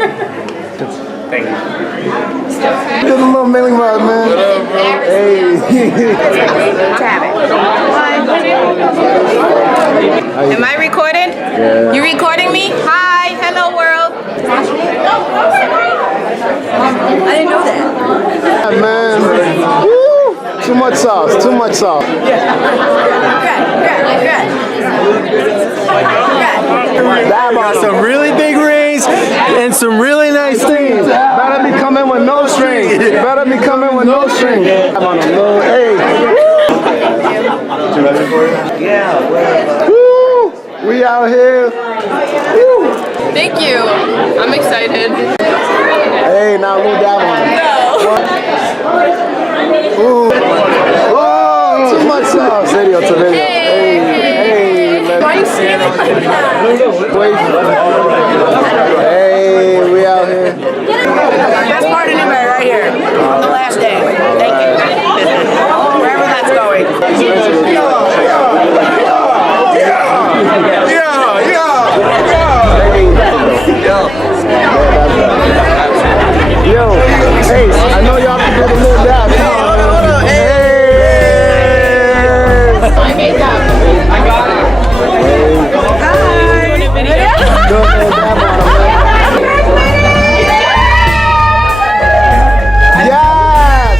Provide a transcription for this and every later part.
Thank you. Just a little mailing vibe, man. What up, bro? Hey. Am I recorded? Yeah. You recording me? Hi, hello world. I didn't know that. Yeah, man. Woo! Too much sauce. Too much sauce. Got some really big rings and some really nice things. Better be coming with no strings. Better be coming with no strings. I'm on a little, hey. Yeah. Woo! We out here. Woo! Thank you. I'm excited. Hey, now move that one. No. Ooh. Oh, too much sauce. Video to video. Hey, Why are you standing like that? Hey, we out here. Best part of Newberry right here. On the last day. Thank you. Wherever that's going. Yo, hey, I know y'all can do the little dab. Hey. I got it. Hi. Doing a video? Yes!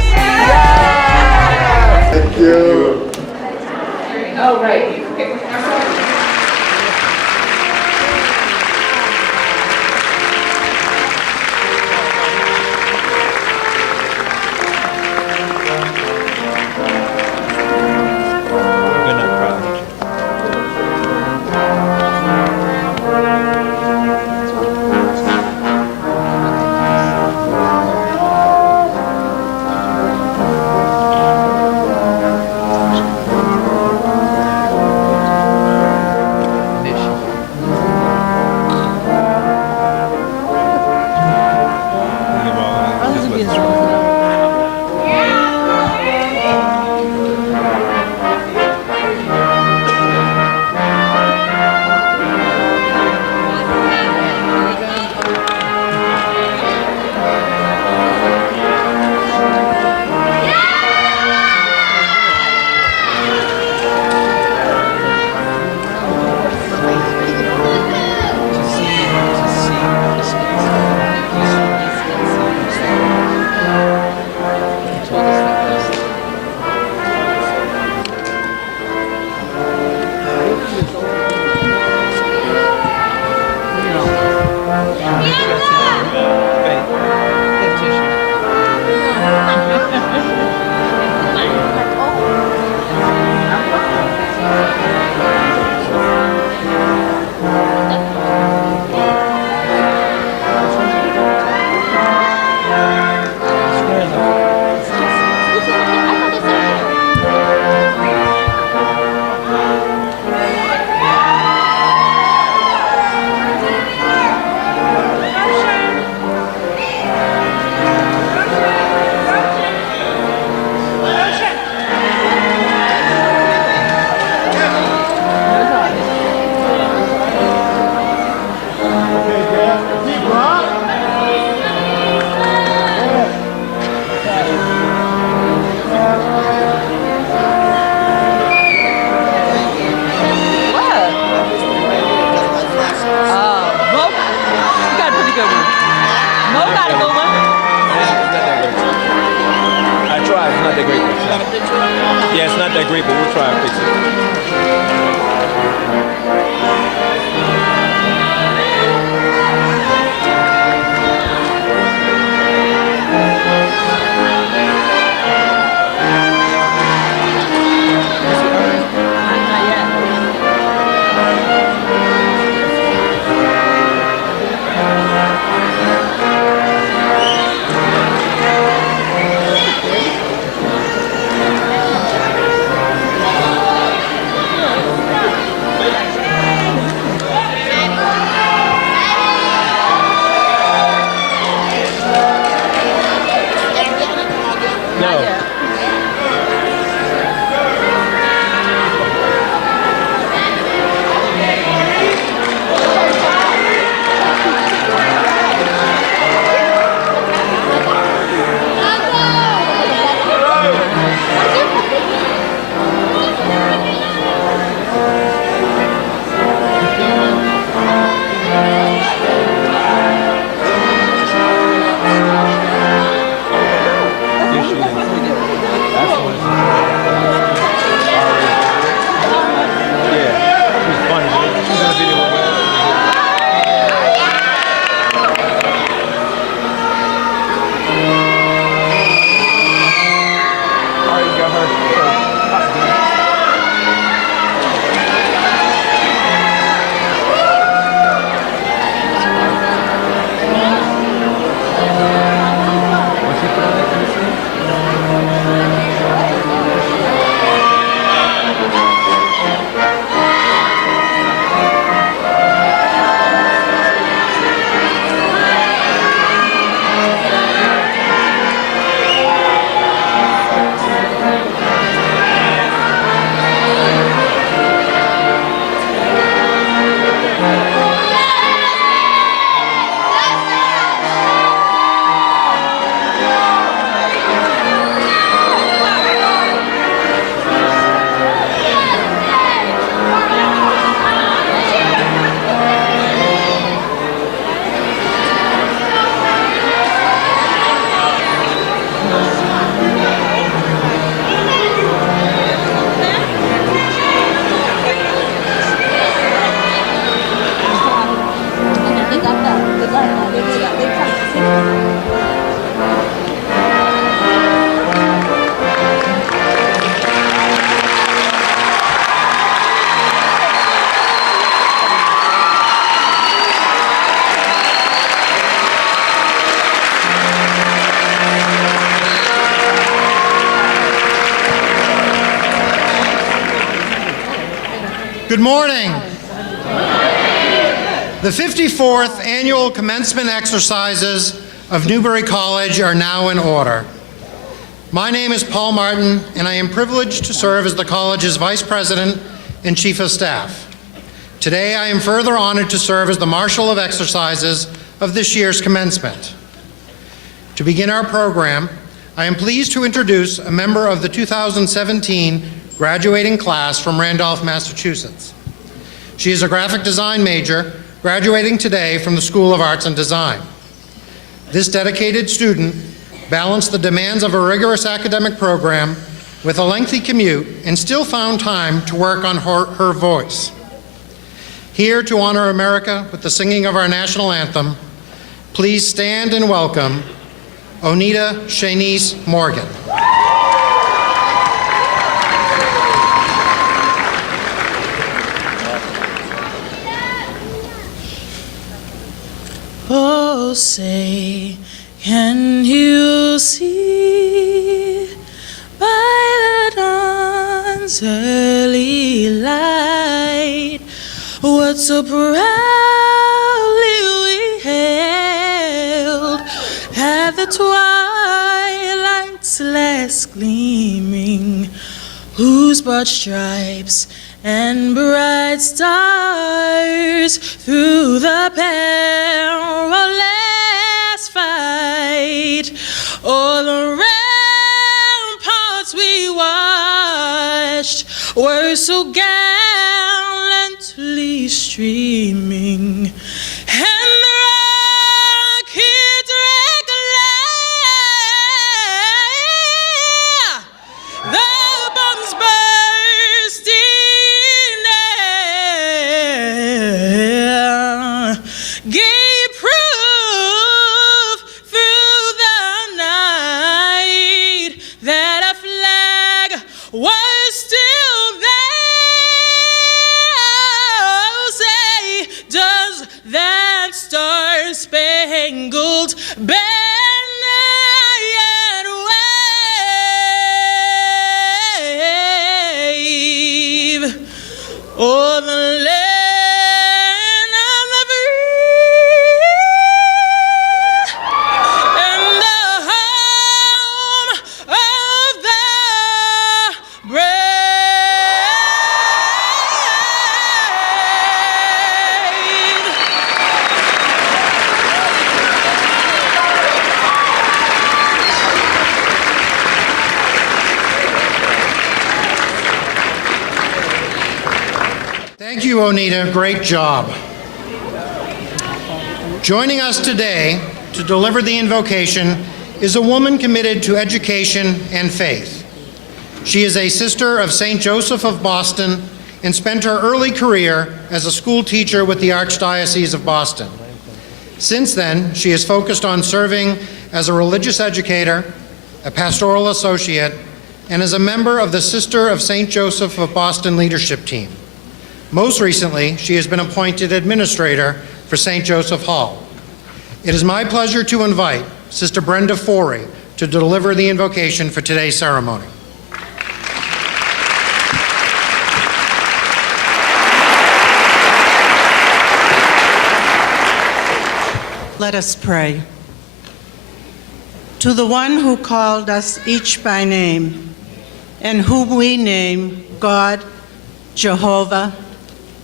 Thank you. Oh, right. Yeah, it's not that great, but we'll try and fix it. Good morning. The 54th annual commencement exercises of Newbury College are now in order. My name is Paul Martin, and I am privileged to serve as the college's Vice President and Chief of Staff. Today, I am further honored to serve as the Marshal of Exercises of this year's commencement. To begin our program, I am pleased to introduce a member of the 2017 graduating class from Randolph, Massachusetts. She is a graphic design major, graduating today from the School of Arts and Design. This dedicated student balanced the demands of a rigorous academic program with a lengthy commute and still found time to work on her voice. Here to honor America with the singing of our national anthem, please stand and welcome Onita Shanice Morgan. Oh, say, can you see by the dawn's early light what so proudly we hailed at the twilight's last gleaming, whose broad stripes and bright stars through the perilous fight o'er the ramparts we watched were so gallantly streaming, and the rockets reclaim the bombs bursting air gave proof through the night that a flag was still there. Say, does that star-spangled banner yet wave o'er the land of the free and the home of the brave? Thank you, Onita. Great job. Joining us today to deliver the invocation is a woman committed to education and faith. She is a sister of St. Joseph of Boston and spent her early career as a school teacher with the Archdiocese of Boston. Since then, she has focused on serving as a religious educator, a pastoral associate, and as a member of the Sister of St. Joseph of Boston leadership team. Most recently, she has been appointed administrator for St. Joseph Hall. It is my pleasure to invite Sister Brenda Forey to deliver the invocation for today's ceremony. Let us pray. To the one who called us each by name, and whom we name God, Jehovah,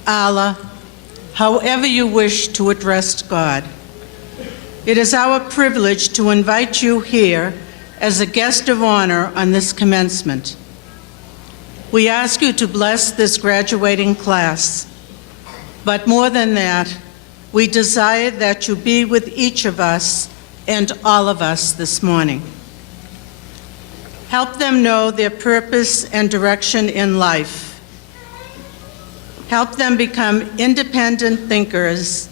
Allah, however you wish to address God. It is our privilege to invite you here as a guest of honor on this commencement. We ask you to bless this graduating class, but more than that, we desire that you be with each of us and all of us this morning. Help them know their purpose and direction in life. Help them become independent thinkers,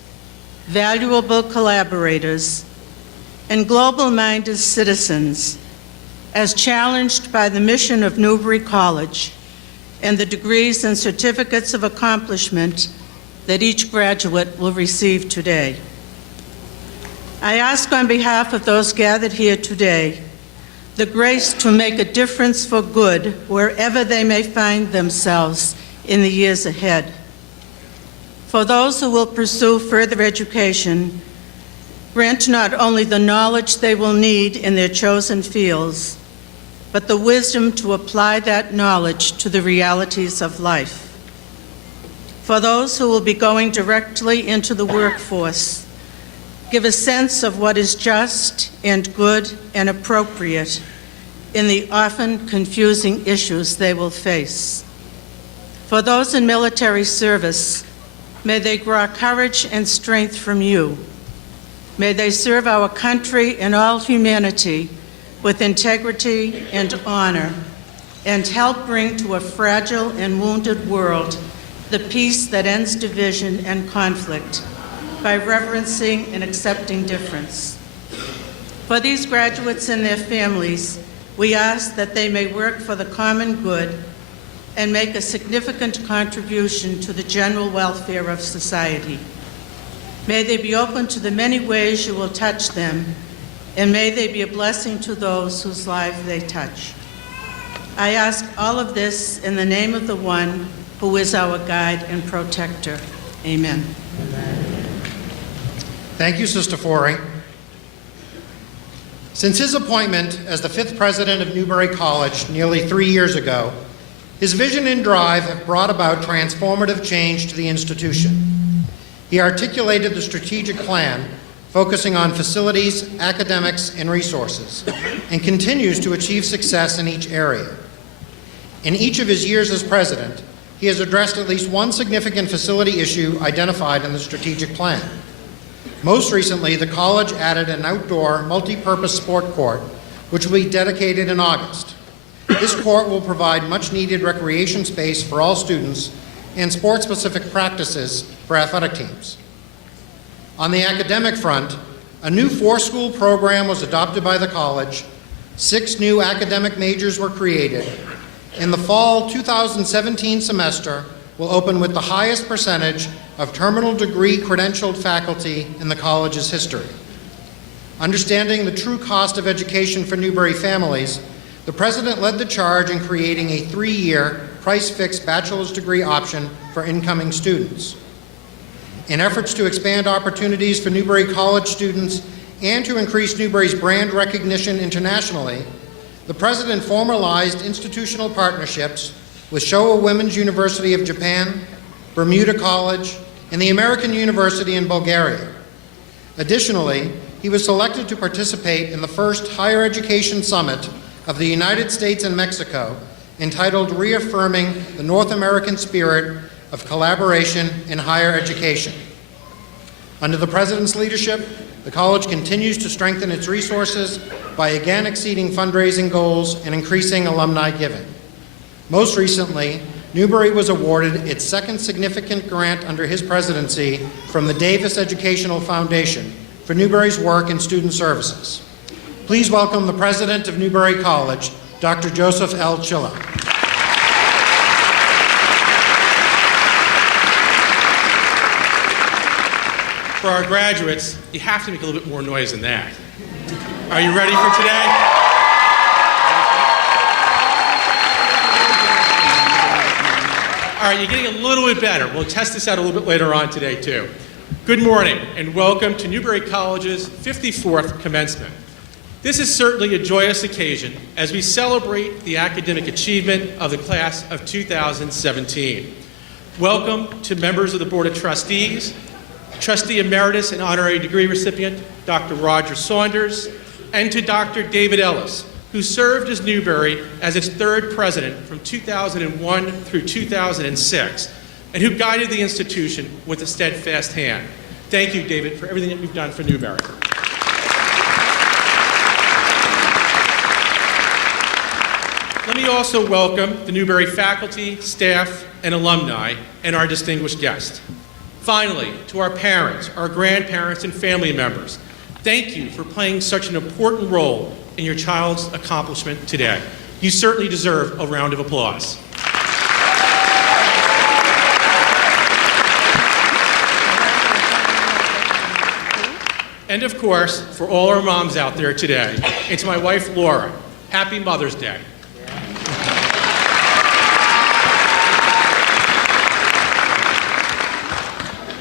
valuable collaborators, and global-minded citizens, as challenged by the mission of Newbury College and the degrees and certificates of accomplishment that each graduate will receive today. I ask on behalf of those gathered here today the grace to make a difference for good wherever they may find themselves in the years ahead. For those who will pursue further education, grant not only the knowledge they will need in their chosen fields, but the wisdom to apply that knowledge to the realities of life. For those who will be going directly into the workforce, give a sense of what is just and good and appropriate in the often confusing issues they will face. For those in military service, may they draw courage and strength from you. May they serve our country and all humanity with integrity and honor, and help bring to a fragile and wounded world the peace that ends division and conflict by reverencing and accepting difference. For these graduates and their families, we ask that they may work for the common good and make a significant contribution to the general welfare of society. May they be open to the many ways you will touch them, and may they be a blessing to those whose lives they touch. I ask all of this in the name of the one who is our guide and protector. Amen. Thank you, Sister Forey. Since his appointment as the 5th president of Newbury College nearly 3 years ago, his vision and drive have brought about transformative change to the institution. He articulated the strategic plan, focusing on facilities, academics, and resources, and continues to achieve success in each area. In each of his years as president, he has addressed at least one significant facility issue identified in the strategic plan. Most recently, the college added an outdoor multi-purpose sport court, which will be dedicated in August. This court will provide much-needed recreation space for all students and sport-specific practices for athletic teams. On the academic front, a new 4-school program was adopted by the college, 6 new academic majors were created, and the fall 2017 semester will open with the highest percentage of terminal degree credentialed faculty in the college's history. Understanding the true cost of education for Newbury families, the president led the charge in creating a 3-year price-fixed bachelor's degree option for incoming students. In efforts to expand opportunities for Newbury College students and to increase Newbury's brand recognition internationally, the president formalized institutional partnerships with Showa Women's University of Japan, Bermuda College, and the American University in Bulgaria. Additionally, he was selected to participate in the first higher education summit of the United States and Mexico, entitled Reaffirming the North American Spirit of Collaboration in Higher Education. Under the president's leadership, the college continues to strengthen its resources by again exceeding fundraising goals and increasing alumni giving. Most recently, Newbury was awarded its 2nd significant grant under his presidency from the Davis Educational Foundation for Newbury's work in student services. Please welcome the president of Newbury College, Dr. Joseph L. Chilla. For our graduates, you have to make a little bit more noise than that. Are you ready for today? All right, you're getting a little bit better. We'll test this out a little bit later on today, too. Good morning, and welcome to Newbury College's 54th commencement. This is certainly a joyous occasion as we celebrate the academic achievement of the class of 2017. Welcome to members of the Board of Trustees, Trustee Emeritus and Honorary Degree recipient, Dr. Roger Saunders, and to Dr. David Ellis, who served as Newbury as its 3rd president from 2001 through 2006, and who guided the institution with a steadfast hand. Thank you, David, for everything that you've done for Newbury. Let me also welcome the Newbury faculty, staff, and alumni, and our distinguished guests. Finally, to our parents, our grandparents, and family members, thank you for playing such an important role in your child's accomplishment today. You certainly deserve a round of applause. And of course, for all our moms out there today, and to my wife, Laura, happy Mother's Day.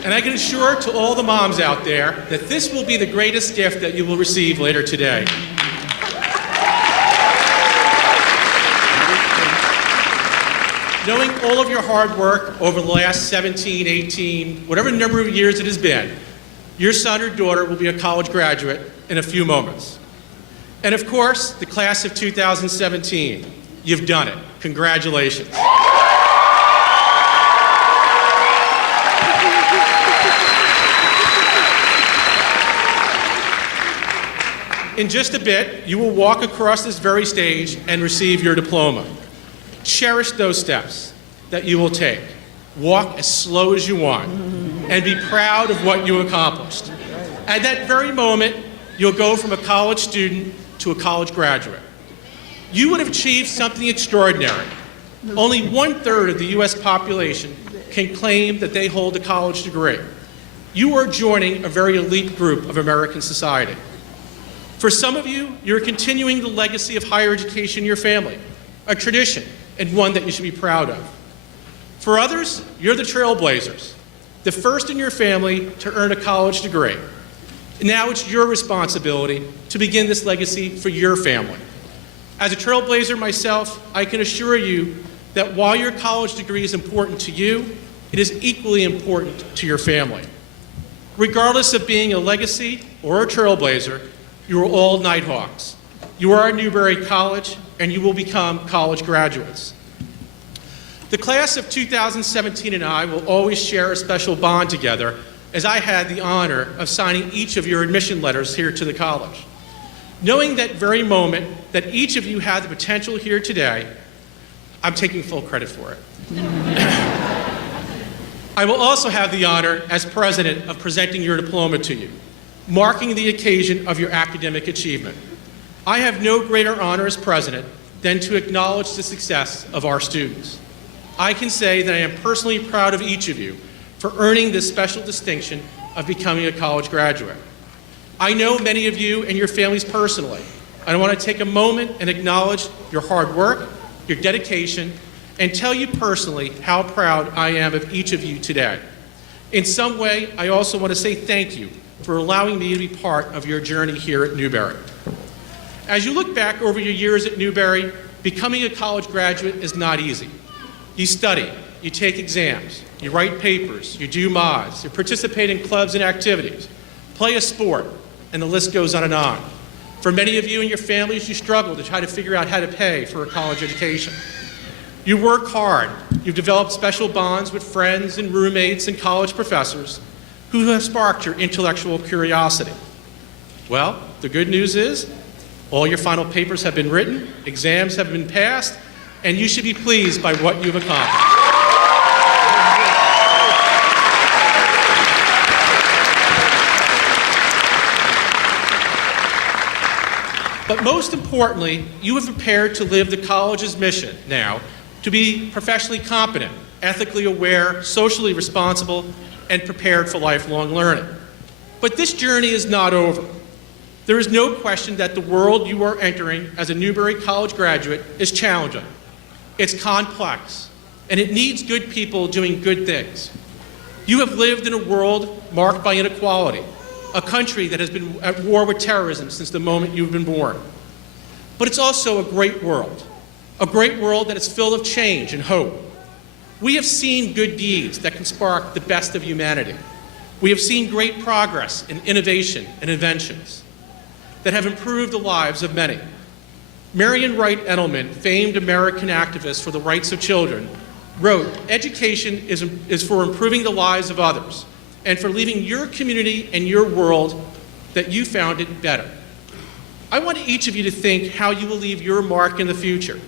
And I can assure to all the moms out there that this will be the greatest gift that you will receive later today. Knowing all of your hard work over the last 17, 18, whatever number of years it has been, your son or daughter will be a college graduate in a few moments. And of course, the class of 2017, you've done it. Congratulations. In just a bit, you will walk across this very stage and receive your diploma. Cherish those steps that you will take. Walk as slow as you want and be proud of what you accomplished. At that very moment, you'll go from a college student to a college graduate. You would have achieved something extraordinary. Only 1/3 of the U.S. population can claim that they hold a college degree. You are joining a very elite group of American society. For some of you, you're continuing the legacy of higher education in your family, a tradition, and one that you should be proud of. For others, you're the trailblazers, the first in your family to earn a college degree. Now it's your responsibility to begin this legacy for your family. As a trailblazer myself, I can assure you that while your college degree is important to you, it is equally important to your family. Regardless of being a legacy or a trailblazer, you are all Nighthawks. You are at Newberry College, and you will become college graduates. The class of 2017 and I will always share a special bond together, as I had the honor of signing each of your admission letters here to the college. Knowing that very moment that each of you had the potential here today, I'm taking full credit for it. I will also have the honor as president of presenting your diploma to you, marking the occasion of your academic achievement. I have no greater honor as president than to acknowledge the success of our students. I can say that I am personally proud of each of you for earning this special distinction of becoming a college graduate. I know many of you and your families personally, and I want to take a moment and acknowledge your hard work, your dedication, and tell you personally how proud I am of each of you today. In some way, I also want to say thank you for allowing me to be part of your journey here at Newberry. As you look back over your years at Newberry, becoming a college graduate is not easy. You study, you take exams, you write papers, you do mods, you participate in clubs and activities, play a sport, and the list goes on and on. For many of you and your families, you struggle to try to figure out how to pay for a college education. You work hard. You've developed special bonds with friends and roommates and college professors who have sparked your intellectual curiosity. Well, the good news is all your final papers have been written, exams have been passed, and you should be pleased by what you've accomplished. But most importantly, you have prepared to live the college's mission now to be professionally competent, ethically aware, socially responsible, and prepared for lifelong learning. But this journey is not over. There is no question that the world you are entering as a Newberry College graduate is challenging. It's complex, and it needs good people doing good things. You have lived in a world marked by inequality, a country that has been at war with terrorism since the moment you've been born. But it's also a great world that is filled of change and hope. We have seen good deeds that can spark the best of humanity. We have seen great progress in innovation and inventions that have improved the lives of many. Marian Wright Edelman, famed American activist for the rights of children, wrote, "Education is for improving the lives of others and for leaving your community and your world that you found it better." I want each of you to think how you will leave your mark in the future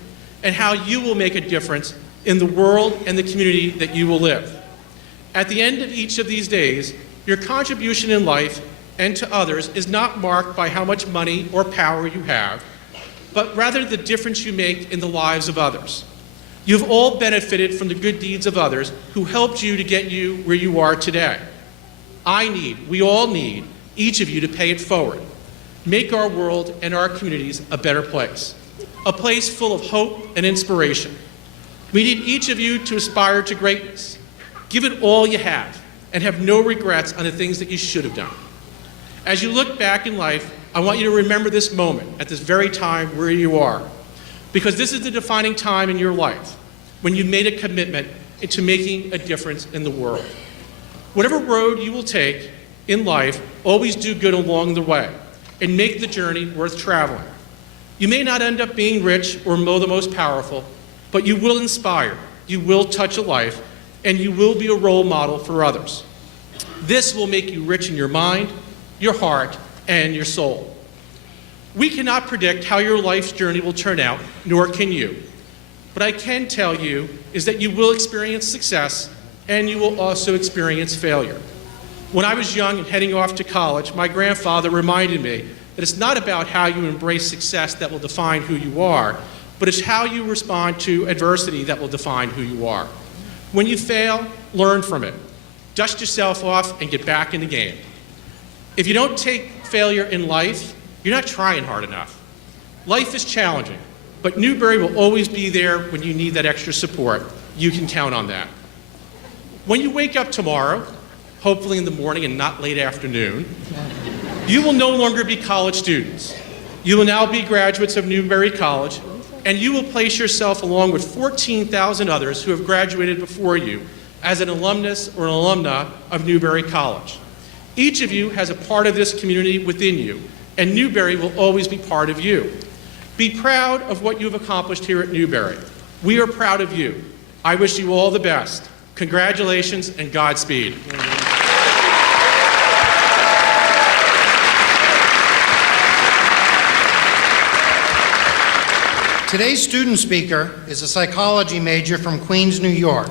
and how you will make a difference in the world and the community that you will live. At the end of each of these days, your contribution in life and to others is not marked by how much money or power you have, but rather the difference you make in the lives of others. You've all benefited from the good deeds of others who helped you to get you where you are today. We all need each of you to pay it forward. Make our world and our communities a better place, a place full of hope and inspiration. We need each of you to aspire to greatness. Give it all you have and have no regrets on the things that you should have done. As you look back in life, I want you to remember this moment at this very time where you are, because this is the defining time in your life when you made a commitment into making a difference in the world. Whatever road you will take in life, always do good along the way and make the journey worth traveling. You may not end up being rich or the most powerful, but you will inspire, you will touch a life, and you will be a role model for others. This will make you rich in your mind, your heart, and your soul. We cannot predict how your life's journey will turn out, nor can you. What I can tell you is that you will experience success and you will also experience failure. When I was young and heading off to college, my grandfather reminded me that it's not about how you embrace success that will define who you are, but it's how you respond to adversity that will define who you are. When you fail, learn from it. Dust yourself off and get back in the game. If you don't take failure in life, you're not trying hard enough. Life is challenging, but Newberry will always be there when you need that extra support. You can count on that. When you wake up tomorrow, hopefully in the morning and not late afternoon, you will no longer be college students. You will now be graduates of Newberry College, and you will place yourself along with 14,000 others who have graduated before you as an alumnus or an alumna of Newberry College. Each of you has a part of this community within you, and Newberry will always be part of you. Be proud of what you've accomplished here at Newberry. We are proud of you. I wish you all the best. Congratulations and Godspeed. Today's student speaker is a psychology major from Queens, New York.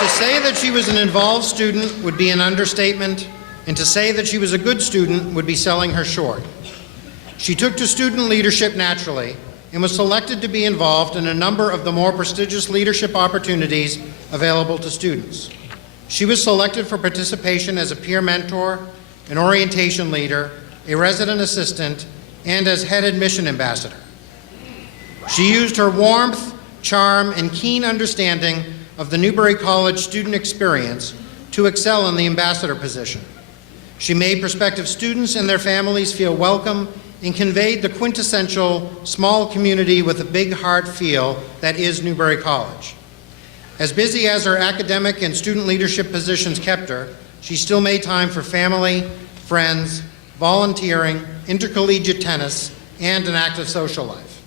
To say that she was an involved student would be an understatement, and to say that she was a good student would be selling her short. She took to student leadership naturally and was selected to be involved in a number of the more prestigious leadership opportunities available to students. She was selected for participation as a peer mentor, an orientation leader, a resident assistant, and as head admission ambassador. She used her warmth, charm, and keen understanding of the Newberry College student experience to excel in the ambassador position. She made prospective students and their families feel welcome and conveyed the quintessential small community with a big heart feel that is Newberry College. As busy as her academic and student leadership positions kept her, she still made time for family, friends, volunteering, intercollegiate tennis, and an active social life.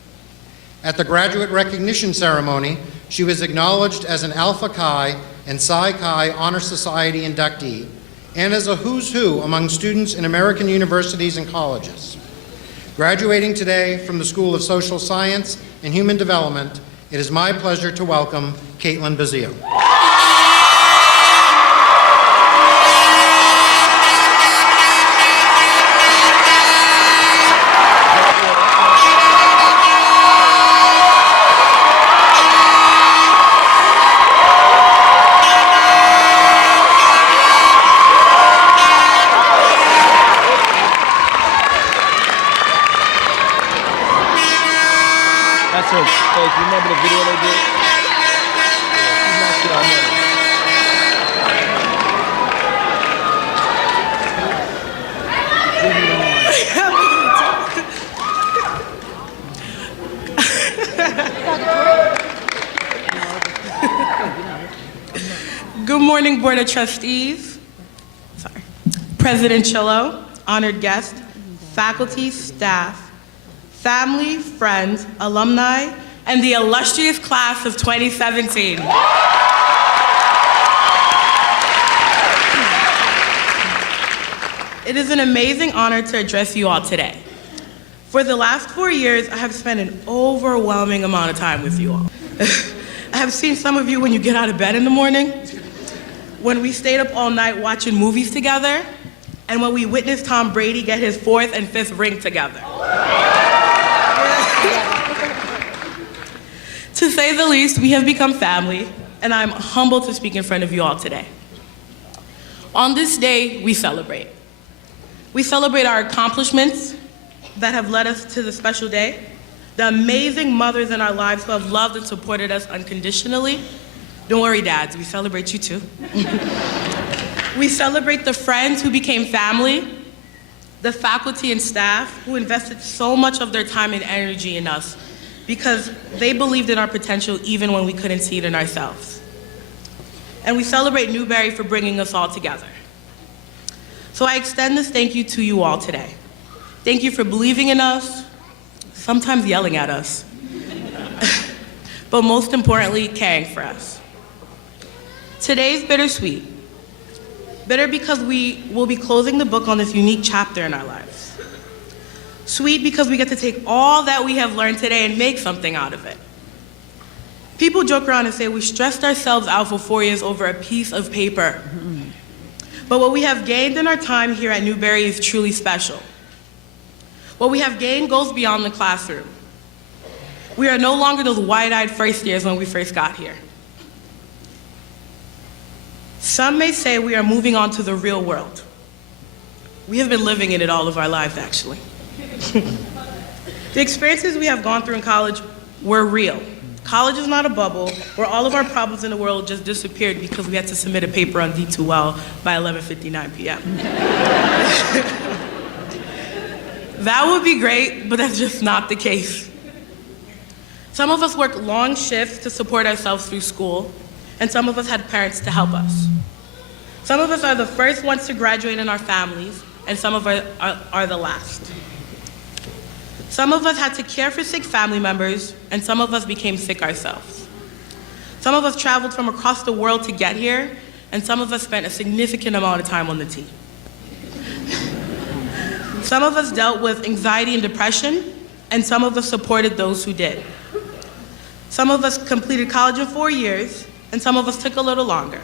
At the graduate recognition ceremony, she was acknowledged as an Alpha Chi and Psi Chi Honor Society inductee, and as a who's who among students in American universities and colleges. Graduating today from the School of Social Science and Human Development, it is my pleasure to welcome Caitlin Bazio. That's her. Hey, you remember the video they did? She knocked it out there. Good morning, Board of Trustees, President Chillo, honored guests, faculty, staff, family, friends, alumni, and the illustrious class of 2017. It is an amazing honor to address you all today. For the last 4 years, I have spent an overwhelming amount of time with you all. I have seen some of you when you get out of bed in the morning, when we stayed up all night watching movies together, and when we witnessed Tom Brady get his 4th and 5th ring together. To say the least, we have become family, and I'm humbled to speak in front of you all today. On this day, we celebrate. We celebrate our accomplishments that have led us to this special day, the amazing mothers in our lives who have loved and supported us unconditionally. Don't worry, dads, we celebrate you too. We celebrate the friends who became family, the faculty and staff who invested so much of their time and energy in us because they believed in our potential even when we couldn't see it in ourselves. And we celebrate Newberry for bringing us all together. So I extend this thank you to you all today. Thank you for believing in us, sometimes yelling at us, but most importantly, caring for us. Today's bittersweet. Bitter because we will be closing the book on this unique chapter in our lives. Sweet because we get to take all that we have learned today and make something out of it. People joke around and say we stressed ourselves out for 4 years over a piece of paper. But what we have gained in our time here at Newberry is truly special. What we have gained goes beyond the classroom. We are no longer those wide-eyed first years when we first got here. Some may say we are moving on to the real world. We have been living in it all of our lives, actually. The experiences we have gone through in college were real. College is not a bubble where all of our problems in the world just disappeared because we had to submit a paper on D2L by 11:59 p.m. That would be great, but that's just not the case. Some of us work long shifts to support ourselves through school, and some of us had parents to help us. Some of us are the first ones to graduate in our families, and some of us are the last. Some of us had to care for sick family members, and some of us became sick ourselves. Some of us traveled from across the world to get here, and some of us spent a significant amount of time on the team. Some of us dealt with anxiety and depression, and some of us supported those who did. Some of us completed college in 4 years, and some of us took a little longer.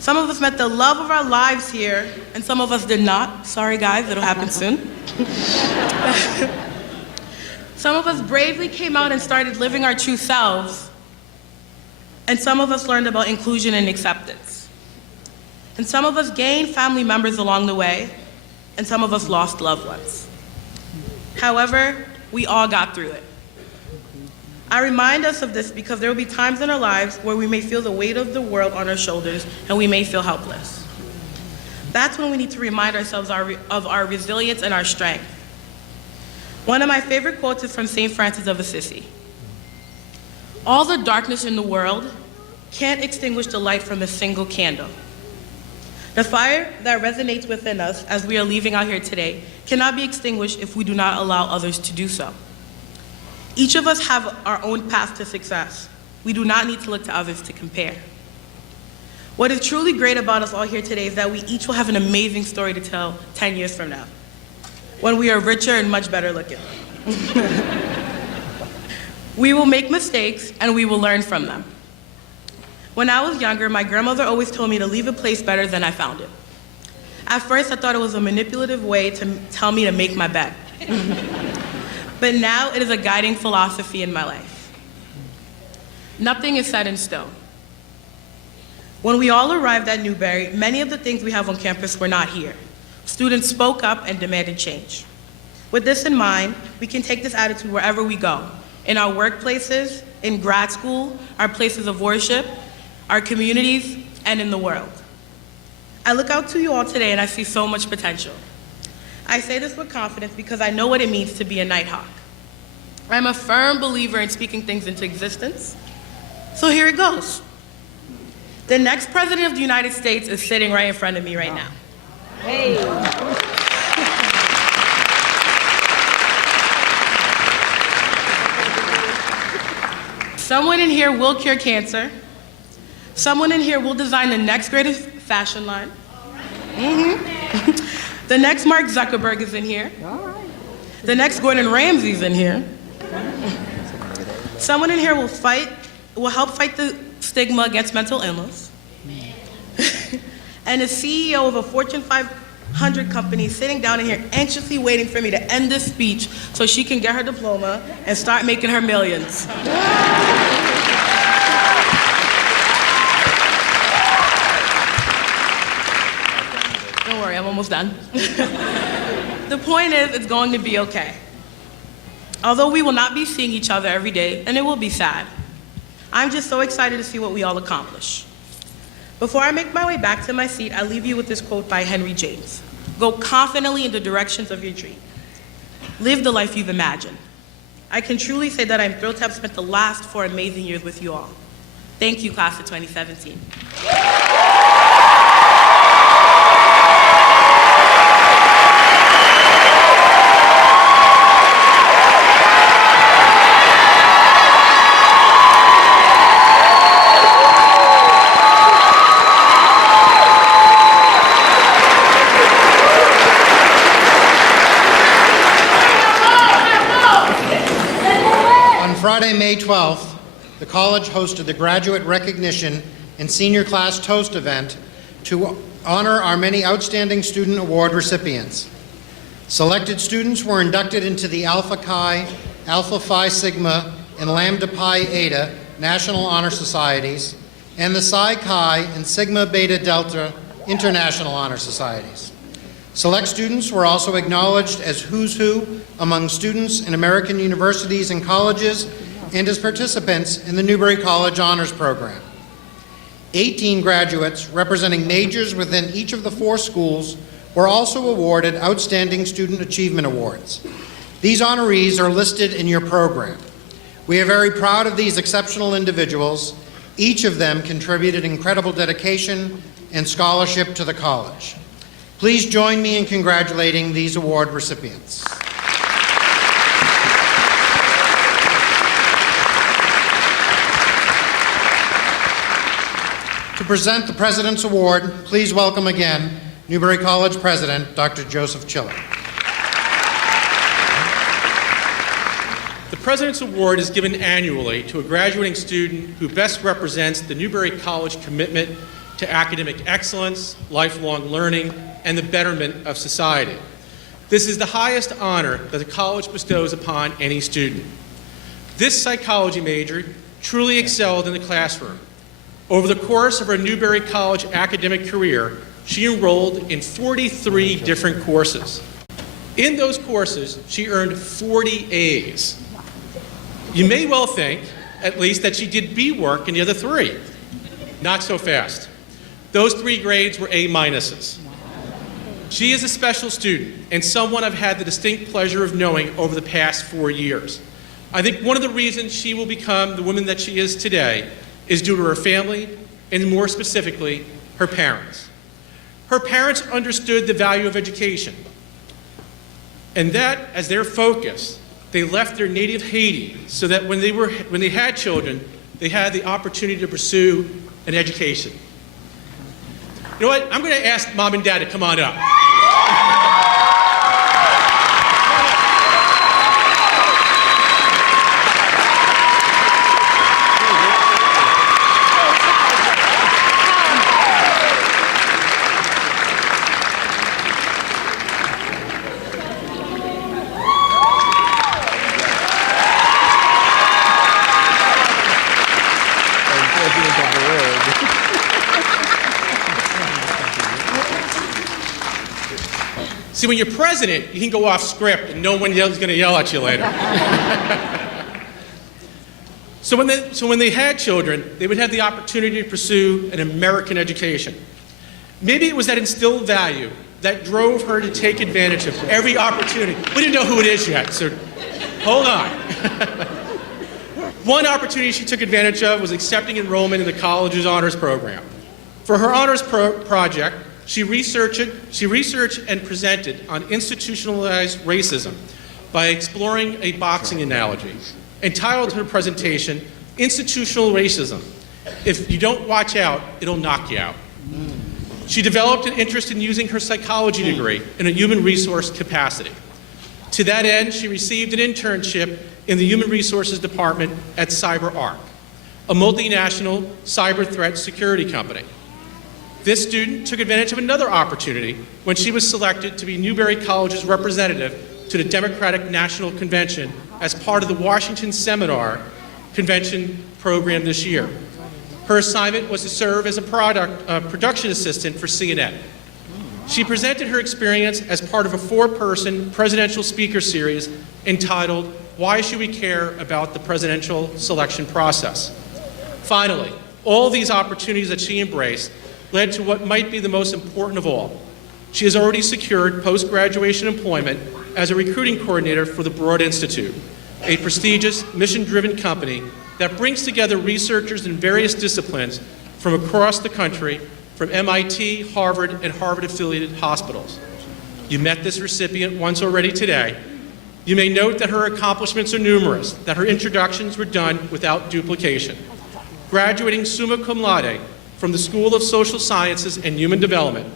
Some of us met the love of our lives here, and some of us did not. Sorry guys, it'll happen soon. Some of us bravely came out and started living our true selves, and some of us learned about inclusion and acceptance. And some of us gained family members along the way, and some of us lost loved ones. However, we all got through it. I remind us of this because there will be times in our lives where we may feel the weight of the world on our shoulders and we may feel helpless. That's when we need to remind ourselves of our resilience and our strength. One of my favorite quotes is from St. Francis of Assisi. All the darkness in the world can't extinguish the light from a single candle. The fire that resonates within us as we are leaving out here today cannot be extinguished if we do not allow others to do so. Each of us have our own path to success. We do not need to look to others to compare. What is truly great about us all here today is that we each will have an amazing story to tell 10 years from now, when we are richer and much better looking. We will make mistakes and we will learn from them. When I was younger, my grandmother always told me to leave a place better than I found it. At first, I thought it was a manipulative way to tell me to make my bed. But now it is a guiding philosophy in my life. Nothing is set in stone. When we all arrived at Newberry, many of the things we have on campus were not here. Students spoke up and demanded change. With this in mind, we can take this attitude wherever we go, in our workplaces, in grad school, our places of worship, our communities, and in the world. I look out to you all today and I see so much potential. I say this with confidence because I know what it means to be a Nighthawk. I'm a firm believer in speaking things into existence. So here it goes. The next president of the United States is sitting right in front of me right now. Hey. Someone in here will cure cancer. Someone in here will design the next greatest fashion line. The next Mark Zuckerberg is in here. The next Gordon Ramsay's in here. Someone in here will help fight the stigma against mental illness. And the CEO of a Fortune 500 company sitting down in here anxiously waiting for me to end this speech so she can get her diploma and start making her millions. Don't worry, I'm almost done. The point is, it's going to be okay. Although we will not be seeing each other every day, and it will be sad, I'm just so excited to see what we all accomplish. Before I make my way back to my seat, I leave you with this quote by Henry James. Go confidently in the directions of your dream. Live the life you've imagined. I can truly say that I'm thrilled to have spent the last 4 amazing years with you all. Thank you, class of 2017. Friday, May 12th, the college hosted the Graduate Recognition and Senior Class Toast event to honor our many outstanding student award recipients. Selected students were inducted into the Alpha Chi, Alpha Phi Sigma, and Lambda Pi Eta National Honor Societies, and the Psi Chi and Sigma Beta Delta International Honor Societies. Select students were also acknowledged as who's who among students in American universities and colleges and as participants in the Newberry College Honors Program. 18 graduates representing majors within each of the 4 schools were also awarded Outstanding Student Achievement Awards. These honorees are listed in your program. We are very proud of these exceptional individuals. Each of them contributed incredible dedication and scholarship to the college. Please join me in congratulating these award recipients. To present the President's Award, please welcome again Newberry College President, Dr. Joseph Chiller. The President's Award is given annually to a graduating student who best represents the Newberry College commitment to academic excellence, lifelong learning, and the betterment of society. This is the highest honor that the college bestows upon any student. This psychology major truly excelled in the classroom. Over the course of her Newberry College academic career, she enrolled in 43 different courses. In those courses, she earned 40 A's. You may well think, at least, that she did B work in the other 3. Not so fast. Those 3 grades were A minuses. She is a special student and someone I've had the distinct pleasure of knowing over the past 4 years. I think one of the reasons she will become the woman that she is today is due to her family and, more specifically, her parents. Her parents understood the value of education, and that, as their focus, they left their native Haiti so that when they had children, they had the opportunity to pursue an education. You know what? I'm going to ask Mom and Dad to come on up. See, when you're president, you can go off script and no one is going to yell at you later. So when they had children, they would have the opportunity to pursue an American education. Maybe it was that instilled value that drove her to take advantage of every opportunity. We didn't know who it is yet, so hold on. One opportunity she took advantage of was accepting enrollment in the college's honors program. For her honors project, she researched and presented on institutionalized racism by exploring a boxing analogy. Entitled her presentation, Institutional Racism. If you don't watch out, it'll knock you out. She developed an interest in using her psychology degree in a human resource capacity. To that end, she received an internship in the Human Resources Department at CyberArk, a multinational cyber threat security company. This student took advantage of another opportunity when she was selected to be Newberry College's representative to the Democratic National Convention as part of the Washington Seminar Convention program this year. Her assignment was to serve as a production assistant for CNN. She presented her experience as part of a 4-person presidential speaker series entitled, "Why Should We Care About the Presidential Selection Process?" Finally, all these opportunities that she embraced led to what might be the most important of all. She has already secured post-graduation employment as a recruiting coordinator for the Broad Institute, a prestigious, mission-driven company that brings together researchers in various disciplines from across the country, from MIT, Harvard, and Harvard-affiliated hospitals. You met this recipient once already today. You may note that her accomplishments are numerous, that her introductions were done without duplication. Graduating summa cum laude from the School of Social Sciences and Human Development,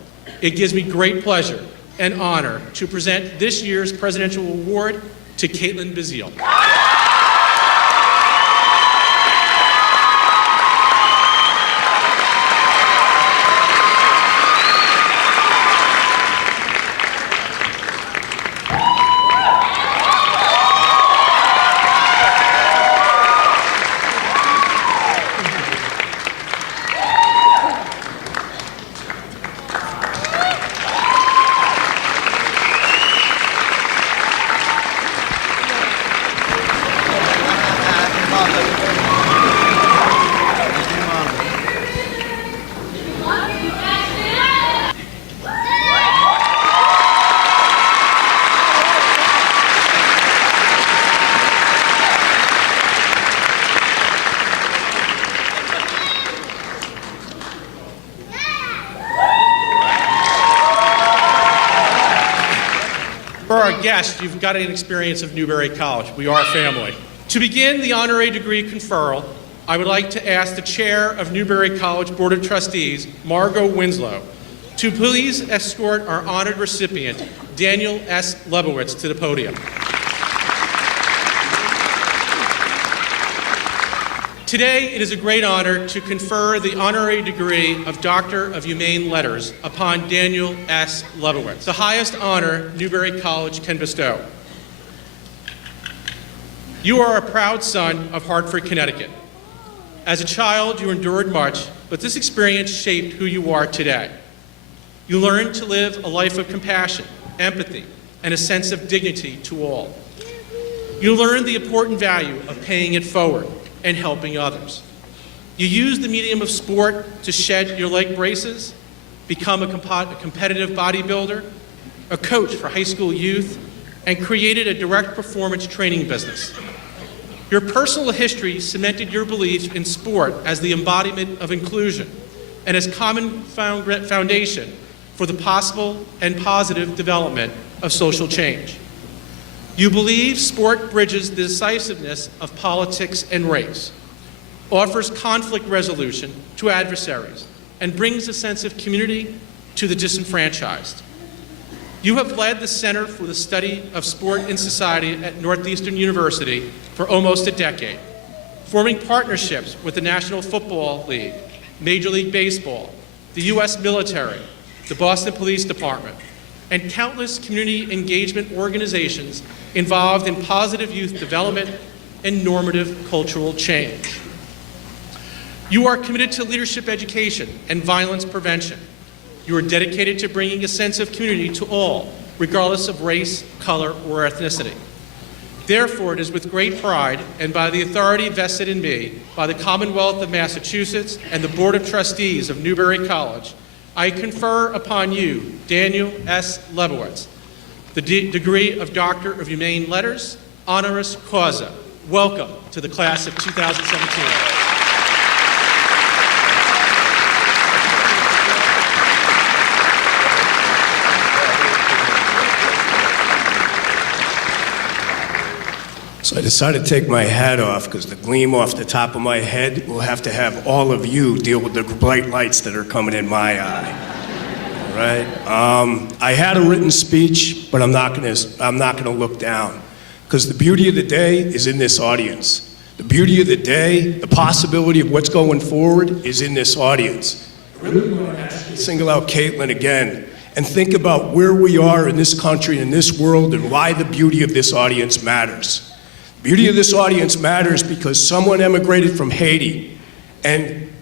it gives me great pleasure and honor to present this year's Presidential Award to Caitlin Bazile. For our guests, you've got an experience of Newberry College. We are family. To begin the honorary degree conferral, I would like to ask the chair of Newberry College Board of Trustees, Margot Winslow, to please escort our honored recipient, Daniel S. Lebowitz, to the podium. Today, it is a great honor to confer the honorary degree of Doctor of Humane Letters upon Daniel S. Lebowitz, the highest honor Newberry College can bestow. You are a proud son of Hartford, Connecticut. As a child, you endured much, but this experience shaped who you are today. You learned to live a life of compassion, empathy, and a sense of dignity to all. You learned the important value of paying it forward and helping others. You used the medium of sport to shed your leg braces, become a competitive bodybuilder, a coach for high school youth, and created a direct performance training business. Your personal history cemented your belief in sport as the embodiment of inclusion and as common foundation for the possible and positive development of social change. You believe sport bridges the decisiveness of politics and race, offers conflict resolution to adversaries, and brings a sense of community to the disenfranchised. You have led the Center for the Study of Sport in Society at Northeastern University for almost a decade, forming partnerships with the National Football League, Major League Baseball, the U.S. military, the Boston Police Department, and countless community engagement organizations involved in positive youth development and normative cultural change. You are committed to leadership education and violence prevention. You are dedicated to bringing a sense of community to all, regardless of race, color, or ethnicity. Therefore, it is with great pride and by the authority vested in me by the Commonwealth of Massachusetts and the Board of Trustees of Newberry College, I confer upon you, Daniel S. Lebowitz, the degree of Doctor of Humane Letters, honoris causa. Welcome to the class of 2017. So I decided to take my hat off because the gleam off the top of my head will have to have all of you deal with the bright lights that are coming in my eye. All right? I had a written speech, but I'm not gonna look down because the beauty of the day is in this audience. The beauty of the day, the possibility of what's going forward is in this audience. I really want to single out Caitlin again and think about where we are in this country, in this world, and why the beauty of this audience matters. Beauty of this audience matters because someone emigrated from Haiti, and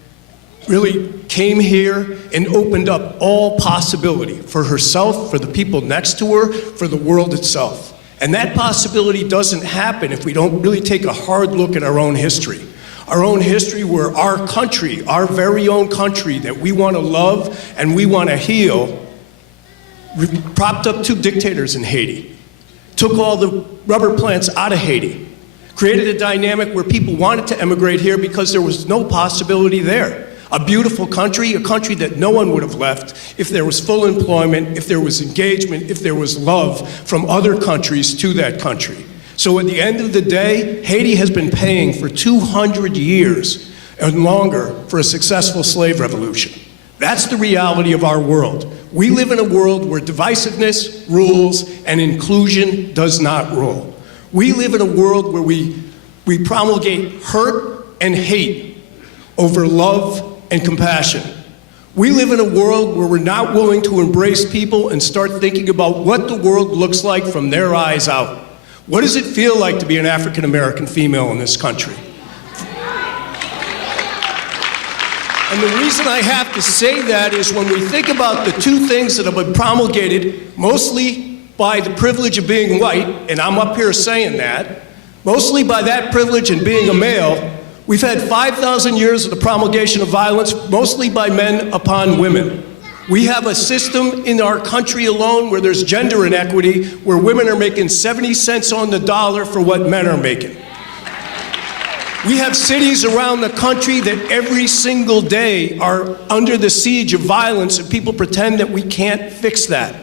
really came here and opened up all possibility for herself, for the people next to her, for the world itself. And that possibility doesn't happen if we don't really take a hard look at our own history. Our own history where our country, our very own country that we want to love and we want to heal, propped up 2 dictators in Haiti, took all the rubber plants out of Haiti, created a dynamic where people wanted to emigrate here because there was no possibility there. A beautiful country, a country that no one would have left if there was full employment, if there was engagement, if there was love from other countries to that country. So at the end of the day, Haiti has been paying for 200 years and longer for a successful slave revolution. That's the reality of our world. We live in a world where divisiveness rules and inclusion does not rule. We live in a world where we promulgate hurt and hate over love and compassion. We live in a world where we're not willing to embrace people and start thinking about what the world looks like from their eyes out. What does it feel like to be an African American female in this country? And the reason I have to say that is when we think about the 2 things that have been promulgated, mostly by the privilege of being white, and I'm up here saying that, mostly by that privilege and being a male, we've had 5,000 years of the promulgation of violence, mostly by men upon women. We have a system in our country alone where there's gender inequity, where women are making 70 cents on the dollar for what men are making. We have cities around the country that every single day are under the siege of violence, and people pretend that we can't fix that.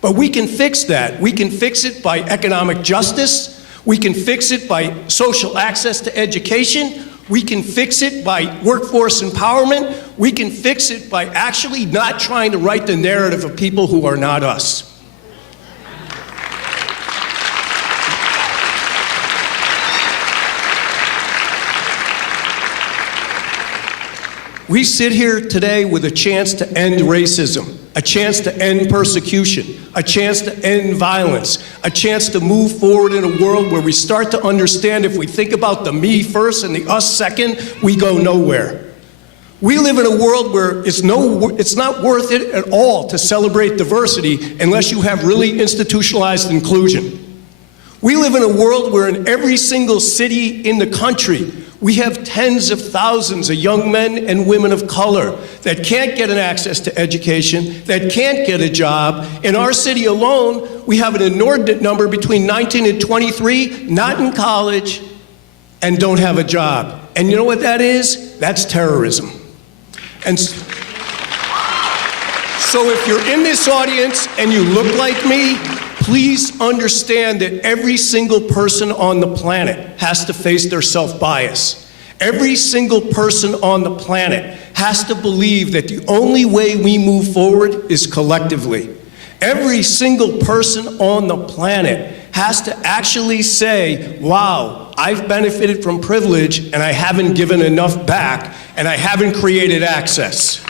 But we can fix that. We can fix it by economic justice. We can fix it by social access to education. We can fix it by workforce empowerment. We can fix it by actually not trying to write the narrative of people who are not us. We sit here today with a chance to end racism, a chance to end persecution, a chance to end violence, a chance to move forward in a world where we start to understand if we think about the me first and the us second, we go nowhere. We live in a world where it's not worth it at all to celebrate diversity unless you have really institutionalized inclusion. We live in a world where in every single city in the country, we have tens of thousands of young men and women of color that can't get an access to education, that can't get a job. In our city alone, we have an inordinate number between 19 and 23, not in college, and don't have a job. And you know what that is? That's terrorism. And so if you're in this audience and you look like me, please understand that every single person on the planet has to face their self-bias. Every single person on the planet has to believe that the only way we move forward is collectively. Every single person on the planet has to actually say, wow, I've benefited from privilege and I haven't given enough back and I haven't created access.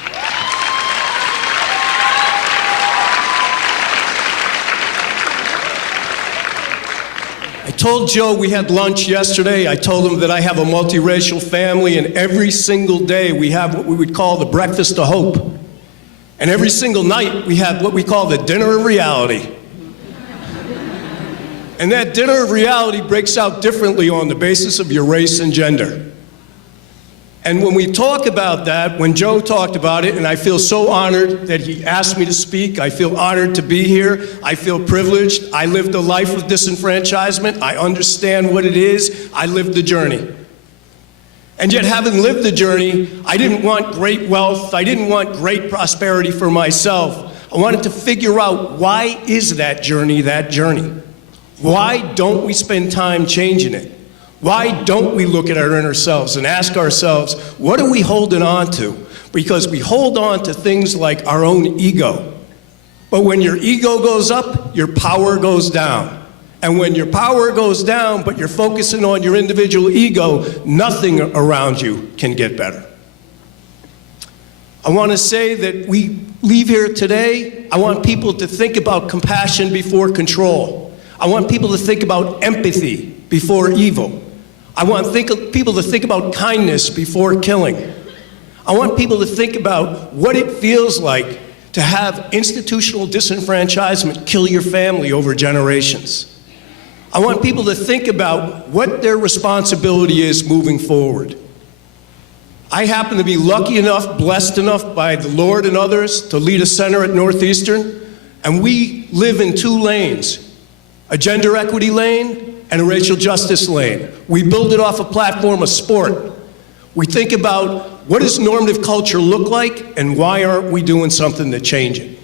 I told Joe we had lunch yesterday. I told him that I have a multiracial family, and every single day we have what we would call the breakfast of hope. And every single night we have what we call the dinner of reality. And that dinner of reality breaks out differently on the basis of your race and gender. And when we talk about that, when Joe talked about it, and I feel so honored that he asked me to speak, I feel honored to be here, I feel privileged, I lived a life of disenfranchisement, I understand what it is, I lived the journey. And yet, having lived the journey, I didn't want great wealth, I didn't want great prosperity for myself. I wanted to figure out, why is that journey that journey? Why don't we spend time changing it? Why don't we look at our inner selves and ask ourselves, what are we holding on to? Because we hold on to things like our own ego. But when your ego goes up, your power goes down. And when your power goes down, but you're focusing on your individual ego, nothing around you can get better. I want to say that we leave here today, I want people to think about compassion before control. I want people to think about empathy before evil. I want people to think about kindness before killing. I want people to think about what it feels like to have institutional disenfranchisement kill your family over generations. I want people to think about what their responsibility is moving forward. I happen to be lucky enough, blessed enough by the Lord and others to lead a center at Northeastern, and we live in two lanes, a gender equity lane and a racial justice lane. We build it off a platform of sport. We think about what does normative culture look like and why aren't we doing something to change it?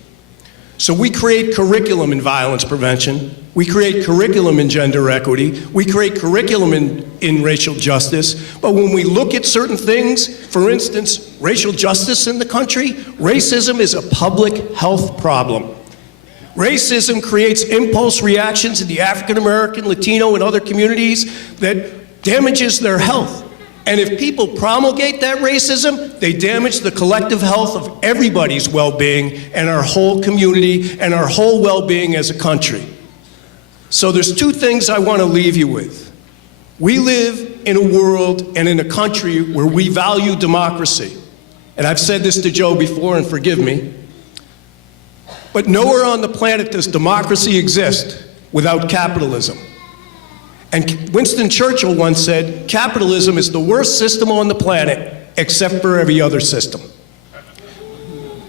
So we create curriculum in violence prevention. We create curriculum in gender equity. We create curriculum in racial justice. But when we look at certain things, for instance, racial justice in the country, racism is a public health problem. Racism creates impulse reactions in the African American, Latino, and other communities that damages their health. And if people promulgate that racism, they damage the collective health of everybody's well-being and our whole community and our whole well-being as a country. So there's two things I want to leave you with. We live in a world and in a country where we value democracy. And I've said this to Joe before, and forgive me, but nowhere on the planet does democracy exist without capitalism. And Winston Churchill once said, capitalism is the worst system on the planet except for every other system.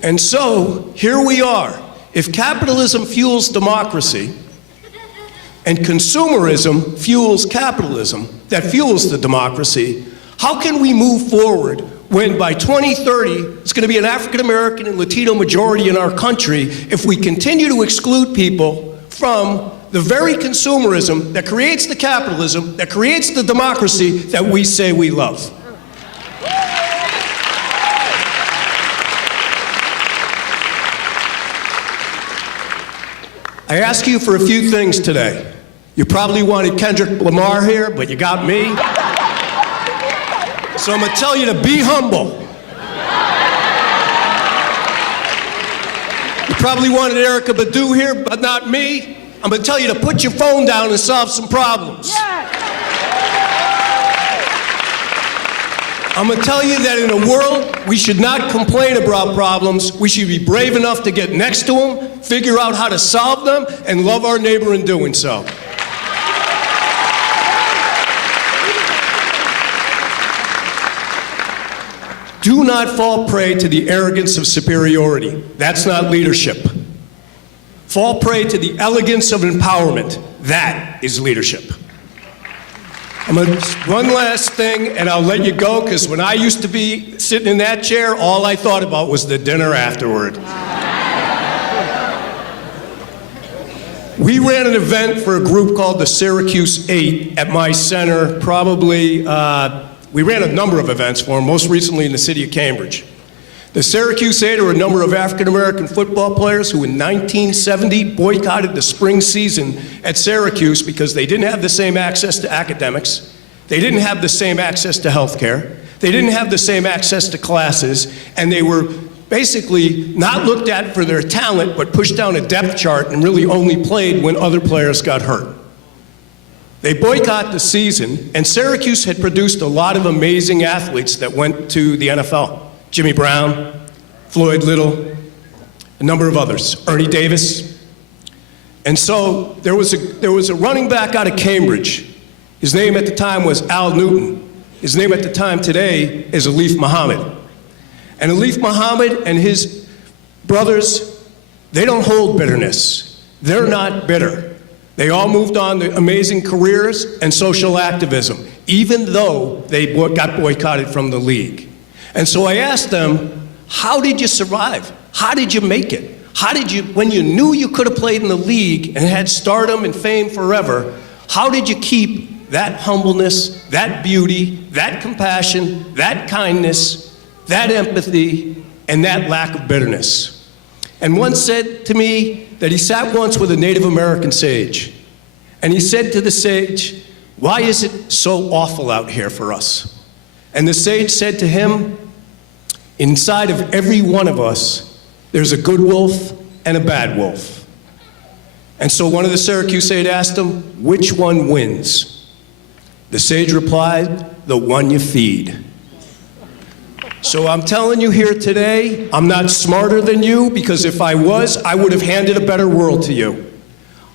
And so, here we are. If capitalism fuels democracy, and consumerism fuels capitalism, that fuels the democracy, how can we move forward when by 2030, it's going to be an African American and Latino majority in our country if we continue to exclude people from the very consumerism that creates the capitalism, that creates the democracy that we say we love. I ask you for a few things today. You probably wanted Kendrick Lamar here, but you got me. So I'm gonna tell you to be humble. You probably wanted Erykah Badu here, but not me. I'm going to tell you to put your phone down and solve some problems. I'm going to tell you that in a world, we should not complain about problems. We should be brave enough to get next to them, figure out how to solve them, and love our neighbor in doing so. Do not fall prey to the arrogance of superiority. That's not leadership. Fall prey to the elegance of empowerment. That is leadership. I'm gonna one last thing, and I'll let you go, because when I used to be sitting in that chair, all I thought about was the dinner afterward. We ran an event for a group called the Syracuse 8 at my center, probably, we ran a number of events for them, most recently in the city of Cambridge. The Syracuse 8 are a number of African-American football players who in 1970 boycotted the spring season at Syracuse because they didn't have the same access to academics, they didn't have the same access to health care, they didn't have the same access to classes, and they were basically not looked at for their talent, but pushed down a depth chart and really only played when other players got hurt. They boycotted the season, and Syracuse had produced a lot of amazing athletes that went to the NFL. Jimmy Brown, Floyd Little, a number of others, Ernie Davis. And so there was a running back out of Cambridge. His name at the time was Al Newton. His name at the time today is Alif Muhammad. And Alif Muhammad and his brothers, they don't hold bitterness. They're not bitter. They all moved on to amazing careers and social activism, even though they got boycotted from the league. And so I asked them, how did you survive? How did you make it? How did you, when you knew you could have played in the league and had stardom and fame forever, how did you keep that humbleness, that beauty, that compassion, that kindness, that empathy, and that lack of bitterness? And one said to me that he sat once with a Native American sage, and he said to the sage, "Why is it so awful out here for us?" And the sage said to him, "Inside of every one of us, there's a good wolf and a bad wolf." And so one of the Syracuse 8 asked him, "Which one wins?" The sage replied, "The one you feed." So I'm telling you here today, I'm not smarter than you, because if I was, I would have handed a better world to you.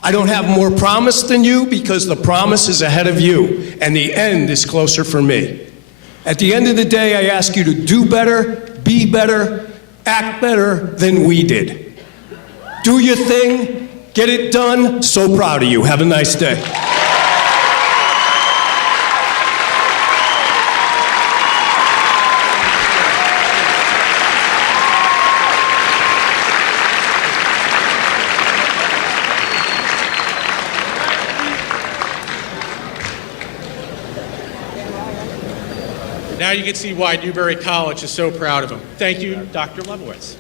I don't have more promise than you, because the promise is ahead of you, and the end is closer for me. At the end of the day, I ask you to do better, be better, act better than we did. Do your thing, get it done. So proud of you. Have a nice day. Now you can see why Newberry College is so proud of him. Thank you, Dr. Lebowitz.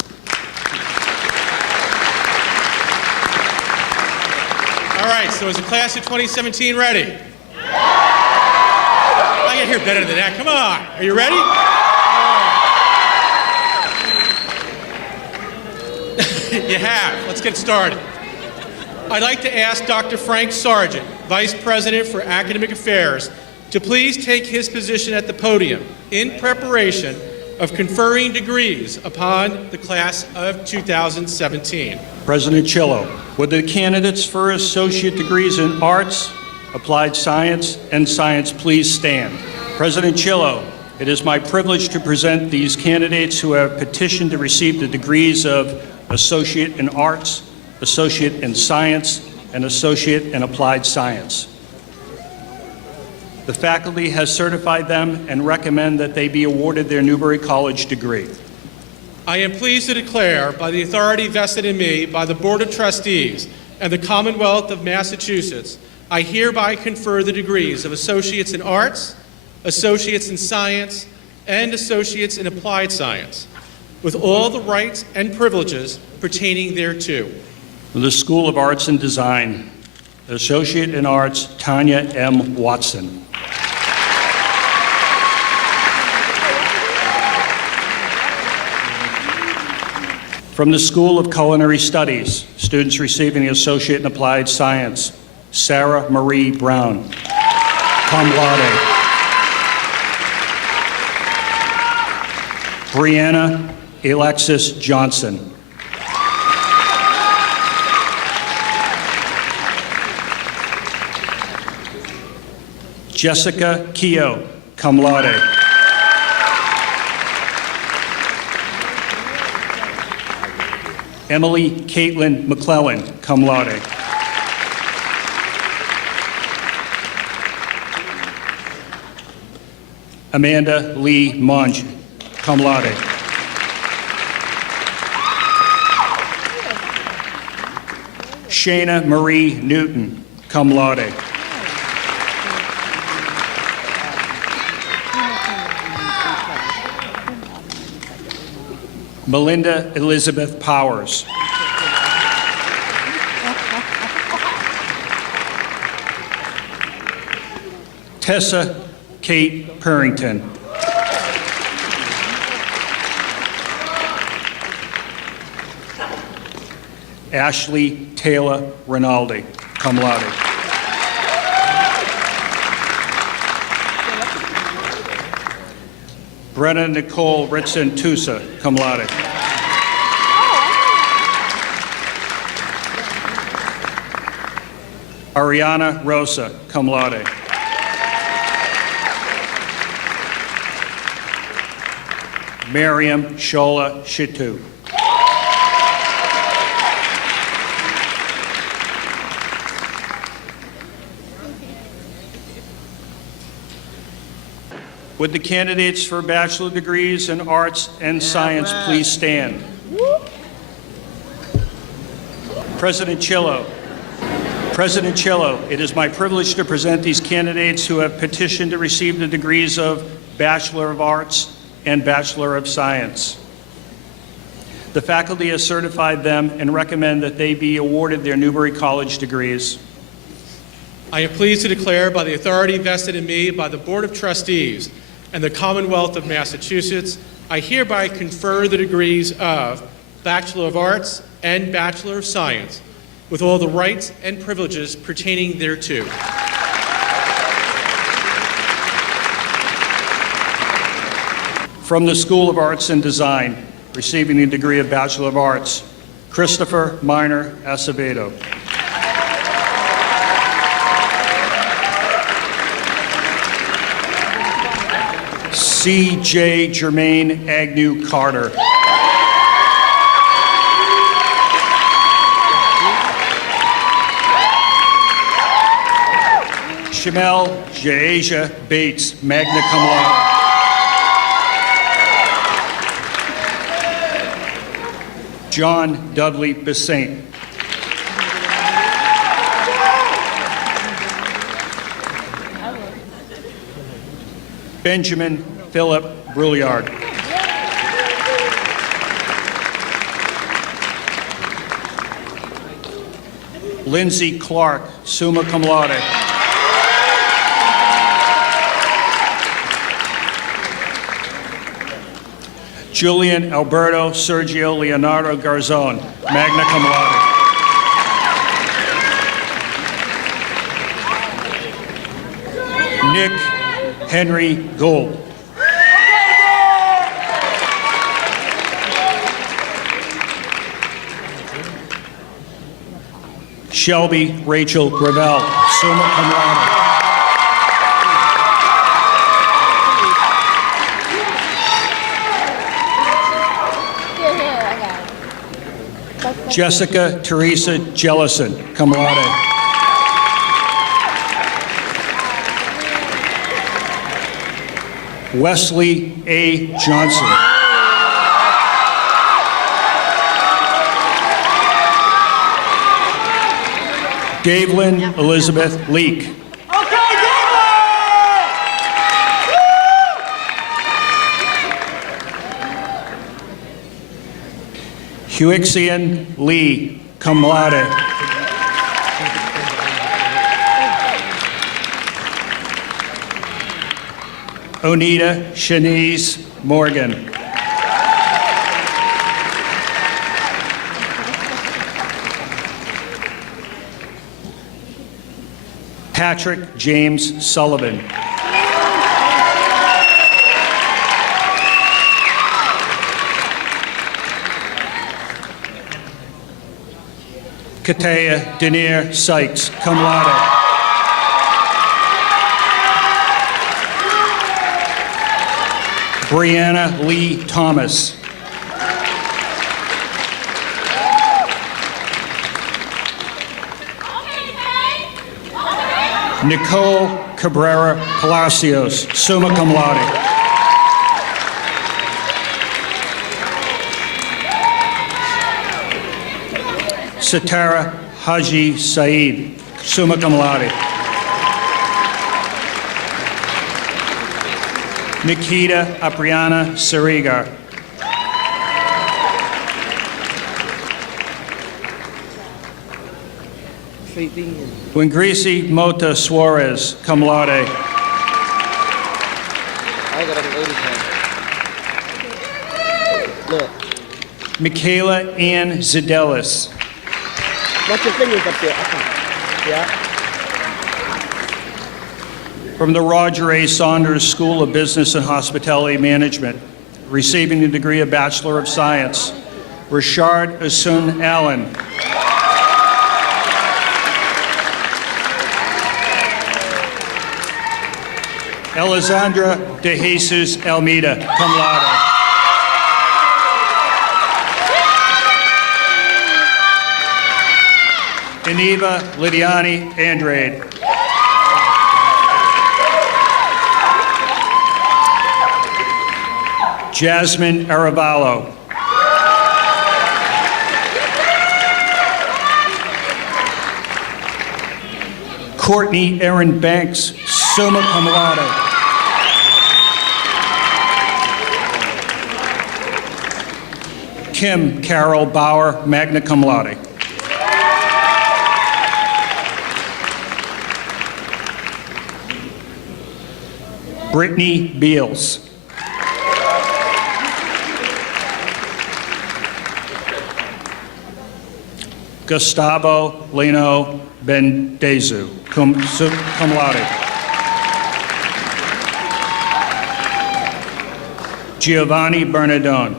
All right, so is the class of 2017 ready? I can hear better than that. Come on. Are you ready? You have. Let's get started. I'd like to ask Dr. Frank Sargent, Vice President for Academic Affairs, to please take his position at the podium in preparation of conferring degrees upon the class of 2017. President Chillo, would the candidates for associate degrees in arts, applied science, and science please stand? President Chillo, it is my privilege to present these candidates who have petitioned to receive the degrees of associate in arts, associate in science, and associate in applied science. The faculty has certified them and recommend that they be awarded their Newberry College degree. I am pleased to declare, by the authority vested in me by the Board of Trustees and the Commonwealth of Massachusetts, I hereby confer the degrees of Associates in Arts, Associates in Science, and Associates in Applied Science, with all the rights and privileges pertaining thereto. The School of Arts and Design, Associate in Arts, Tanya M. Watson. From the School of Culinary Studies, students receiving the Associate in Applied Science, Sarah Marie Brown, cum laude. Brianna Alexis Johnson. Jessica Keogh, cum laude. Emily Caitlin McClellan, cum laude. Amanda Lee Monge, cum laude. Shayna Marie Newton, cum laude. Melinda Elizabeth Powers. Tessa Kate Purrington. Ashley Taylor Rinaldi, cum laude. Brenna Nicole Ritson Tusa, cum laude. Ariana Rosa, cum laude. Miriam Shola Shitu. Would the candidates for bachelor degrees in arts and science please stand? President Chillo. President Chillo, it is my privilege to present these candidates who have petitioned to receive the degrees of Bachelor of Arts and Bachelor of Science. The faculty has certified them and recommend that they be awarded their Newberry College degrees. I am pleased to declare, by the authority vested in me by the Board of Trustees and the Commonwealth of Massachusetts, I hereby confer the degrees of Bachelor of Arts and Bachelor of Science, with all the rights and privileges pertaining thereto. From the School of Arts and Design, receiving the degree of Bachelor of Arts, Christopher Minor Acevedo. C.J. Jermaine Agnew Carter. Shamel Jaeja Bates, magna cum laude. John Dudley Bessaint. Benjamin Philip Brouillard. Lindsay Clark, summa cum laude. Julian Alberto Sergio Leonardo Garzon, magna cum laude. Nick Henry Gould. Shelby Rachel Gravel, summa cum laude. Jessica Teresa Jellison, cum laude. Wesley A. Johnson. Davelyn Elizabeth Leake. Huixian Lee, cum laude. Onita Shanice Morgan. Patrick James Sullivan. Katea Denier Sykes, cum laude. Brianna Lee Thomas. Nicole Cabrera Palacios, summa cum laude. Sitara Haji Saeed, summa cum laude. Nikita Apriana Sarigar. Wingrisi Mota Suarez, cum laude. Michaela Ann Zidelis. Watch your fingers up there. Yeah. From the Roger A. Saunders School of Business and Hospitality Management, receiving the degree of Bachelor of Science, Rashard Asun Allen. Alessandra De Jesus Almeida, cum laude. Iniva Lidiani Andrade. Jasmine Aravallo. Courtney Erin Banks, summa cum laude. Kim Carol Bauer, magna cum laude. Brittany Beals. Gustavo Lino Bendezu, cum laude. Giovanni Bernardone.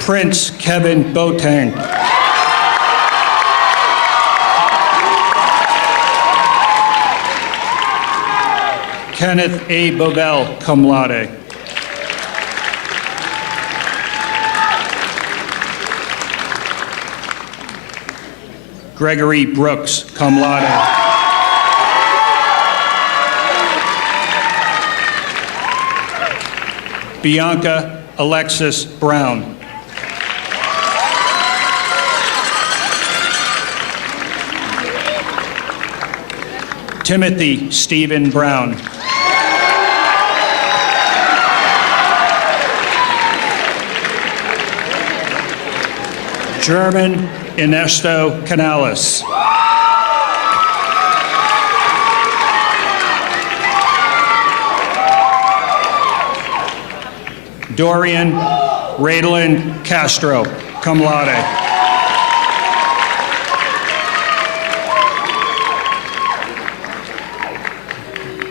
Prince Kevin Boateng. Kenneth A. Bovell, cum laude. Gregory Brooks, cum laude. Bianca Alexis Brown. Timothy Stephen Brown. German Ernesto Canales. Dorian Radlin Castro, cum laude.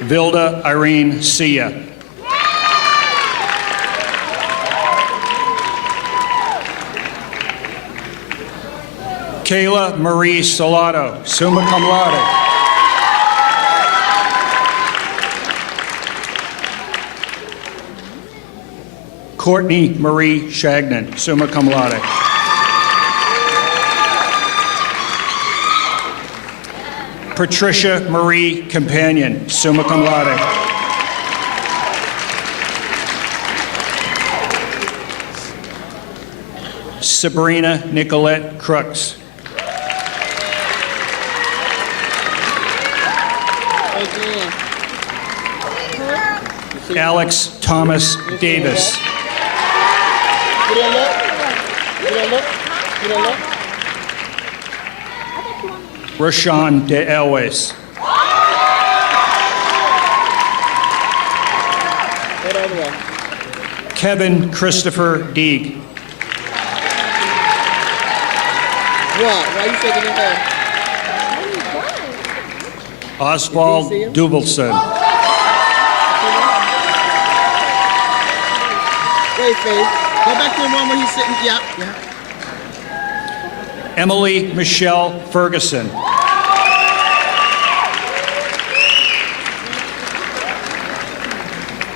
Vilda Irene Sia. Kayla Marie Salado, summa cum laude. Courtney Marie Shagnon, summa cum laude. Patricia Marie Companion, summa cum laude. Sabrina Nicolette Crooks. Alex Thomas Davis. Rashawn De Elwes. Kevin Christopher Deeg. Why you shaking your head? Oswald Duvelson. Wait, Faith. Go back to the one where he's sitting. Yeah. Emily Michelle Ferguson.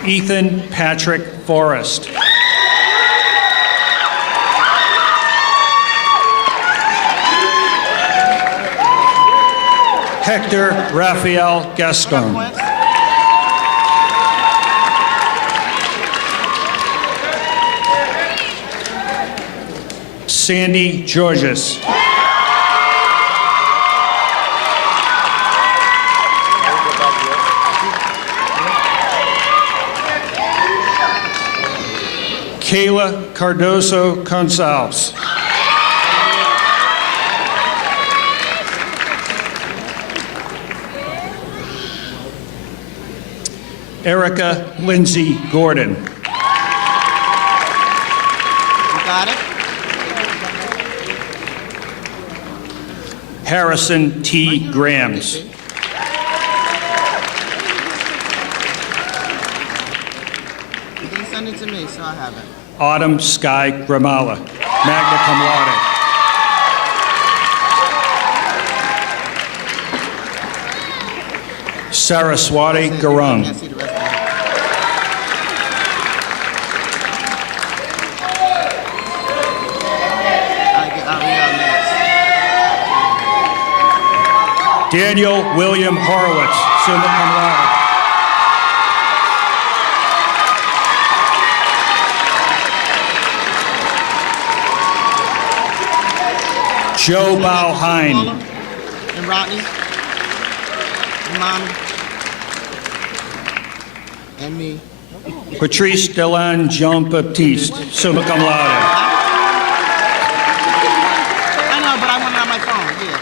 Ethan Patrick Forrest. Hector Rafael Gaston. Sandy Georges. Kayla Cardoso Gonzalez. Erica Lindsay Gordon. You got it? Harrison T. Grams. You can send it to me, so I have it. Autumn Sky Gramala, magna cum laude. Saraswati Garung. Can't see the rest of it. I'll be out next. Daniel William Horowitz, summa cum laude. Joe Bauheim. And Rodney. And Mommy. And me. Patrice Delan Jean Baptiste, summa cum laude. I know, but I want it on my phone. Yeah.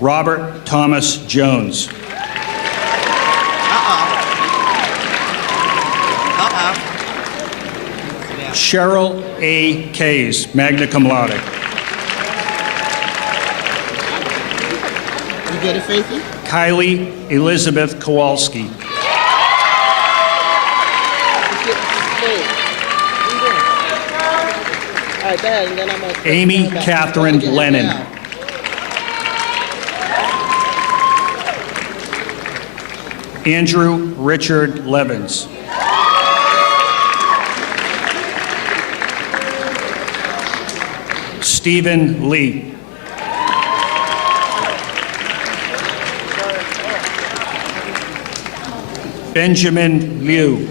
Robert Thomas Jones. Cheryl A. Kays, magna cum laude. Get it, Faithy? Kylie Elizabeth Kowalski. All right, Dad, and then I'm gonna... Amy Catherine Lennon. Andrew Richard Levins. Stephen Lee. Benjamin Liu.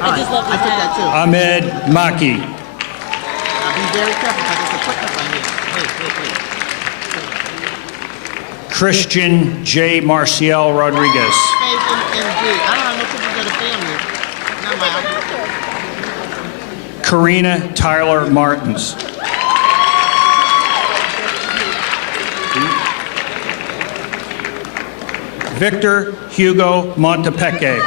I just love I took that too. Ahmed Maki. Now be very careful because it's a footprint right here. Wait. Christian J. Marcial Rodriguez. Faith and G. I don't have no pictures of the family. Not my Karina Tyler Martins. Victor Hugo Montepecche.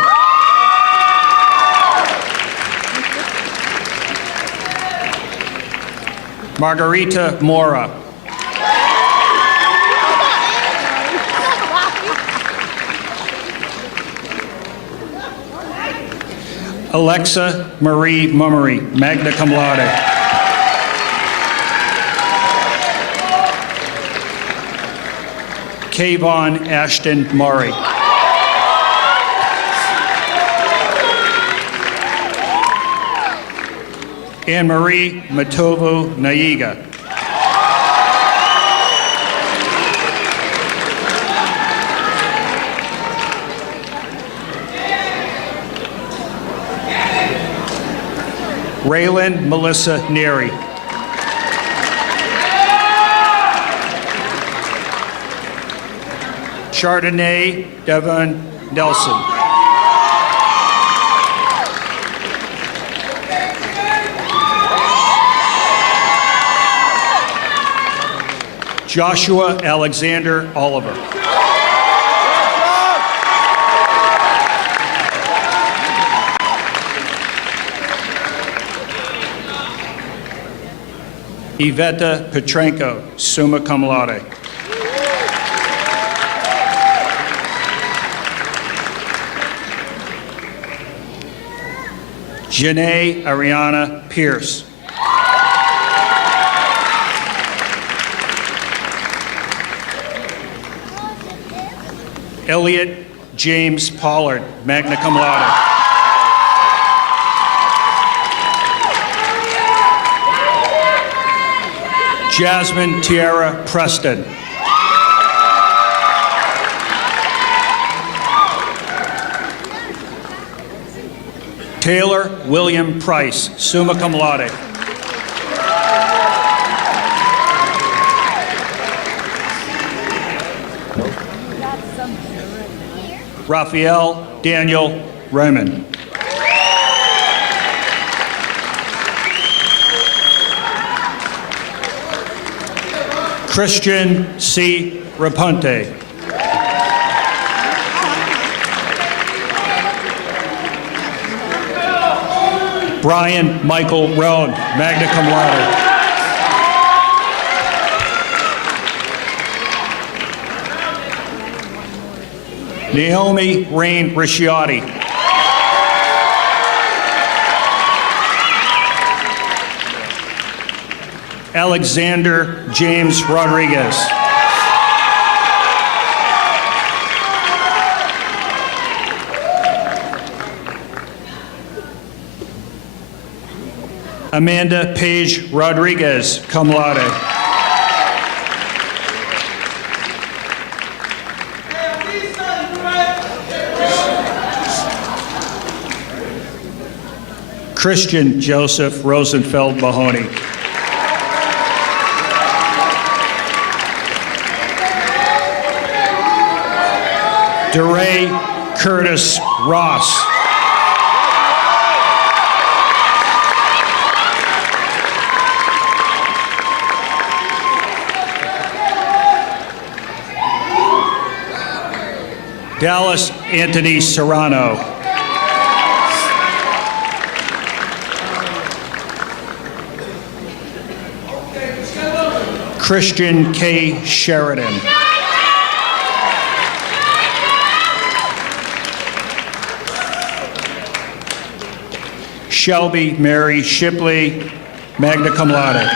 Margarita Mora. Alexa Marie Mummery, magna cum laude. Kayvon Ashton Murray. Anne-Marie Matovo Naiga. Raylan Melissa Neary. Chardonnay Devon Nelson. Joshua Alexander Oliver. Iveta Petrenko, summa cum laude. Janae Ariana Pierce. Elliot James Pollard, magna cum laude. Jasmine Tiara Preston. Taylor William Price, summa cum laude. Raphael Daniel Raymond. Christian C. Rapunte. Brian Michael Roan, magna cum laude. Naomi Rain Risciotti. Alexander James Rodriguez. Amanda Page Rodriguez, cum laude. Christian Joseph Rosenfeld Mahoney. DeRay Curtis Ross. Dallas Anthony Serrano. Christian K. Sheridan. Shelby Mary Shipley, magna cum laude.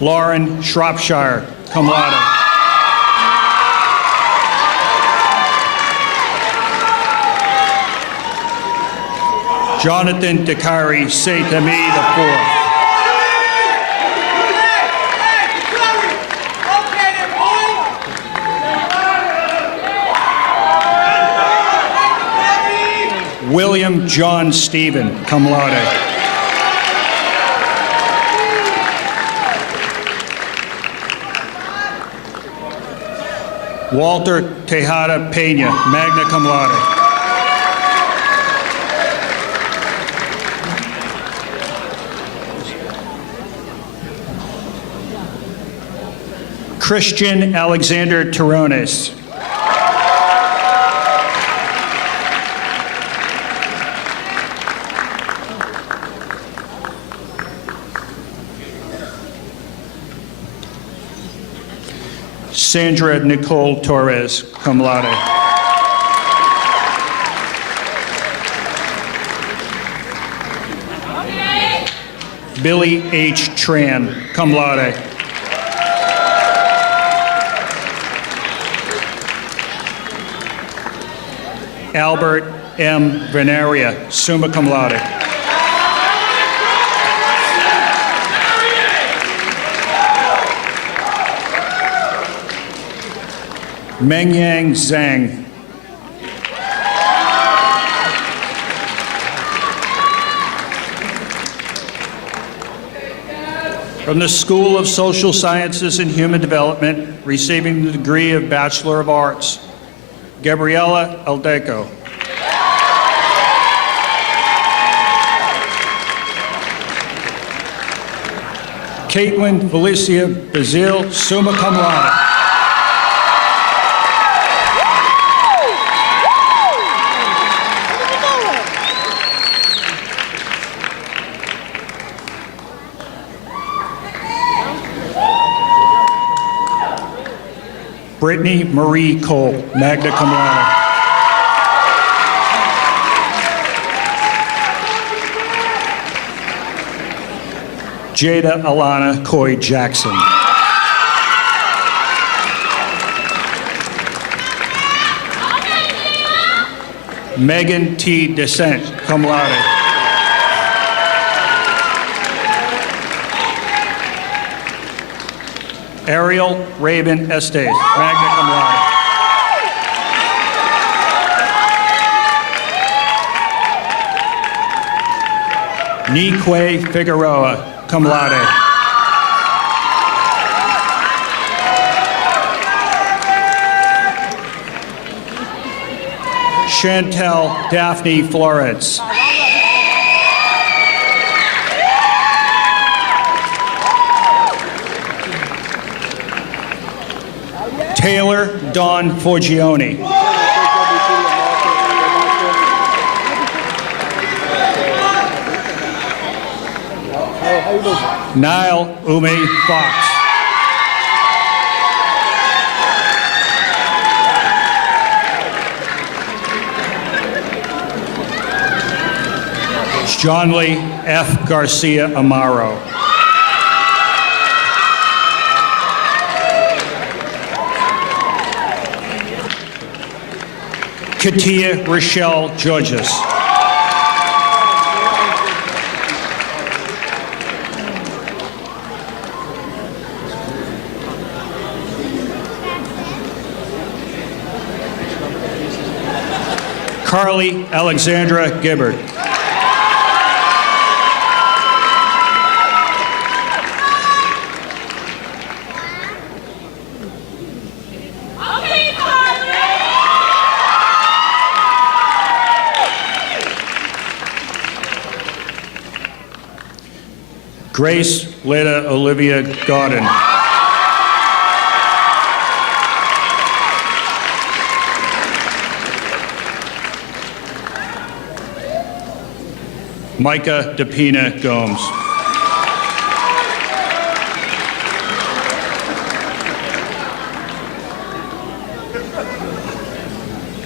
Lauren Shropshire, cum laude. Jonathan Dakari Saint-Ami IV. William John Stephen, cum laude. Walter Tejada Pena, magna cum laude. Christian Alexander Terrones. Sandra Nicole Torres, cum laude. Billy H. Tran, cum laude. Albert M. Venaria, summa cum laude. Mengyang Zhang. From the School of Social Sciences and Human Development, receiving the degree of Bachelor of Arts, Gabriela Aldeco. Caitlin Felicia Bazile, summa cum laude. Brittany Marie Cole, magna cum laude. Jada Alana Coy Jackson. Megan T. Descent, cum laude. Ariel Raven Estes, magna cum laude. Nikwe Figueroa, cum laude. Chantel Daphne Florence. Taylor Dawn Forgione. Niall Ume Fox. John Lee F. Garcia Amaro. Katia Rochelle Georges. Carly Alexandra Gibbard. Grace Leda Olivia Godin. Micah DePina Gomes.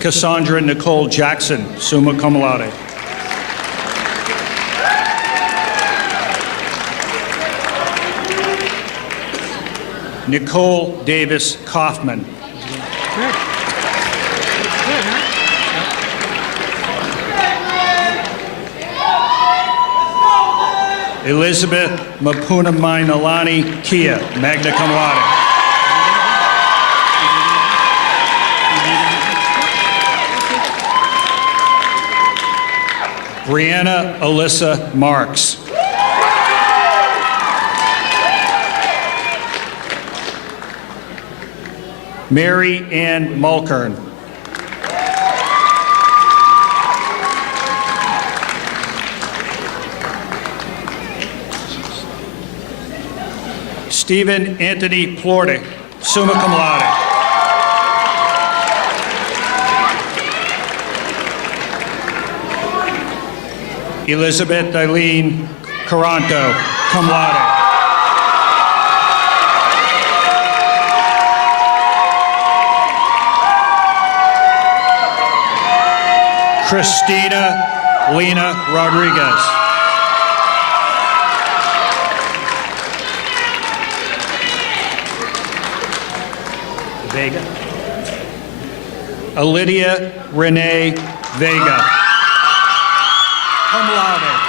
Cassandra Nicole Jackson, summa cum laude. Nicole Davis Kaufman. Elizabeth Mapunamainalani Kia, magna cum laude. Brianna Alyssa Marks. Mary Ann Mulkern. Stephen Anthony Plordick, summa cum laude. Elizabeth Eileen Caranto, cum laude. Christina Lena Rodriguez. Vega. Lydia Renee Vega, cum laude.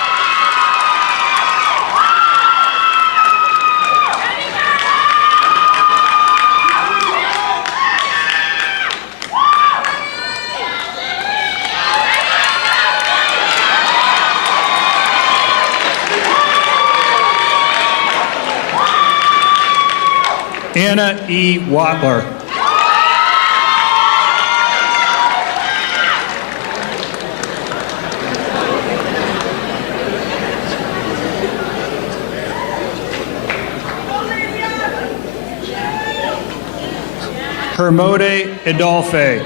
Anna E. Watler. Hermode Adolphe.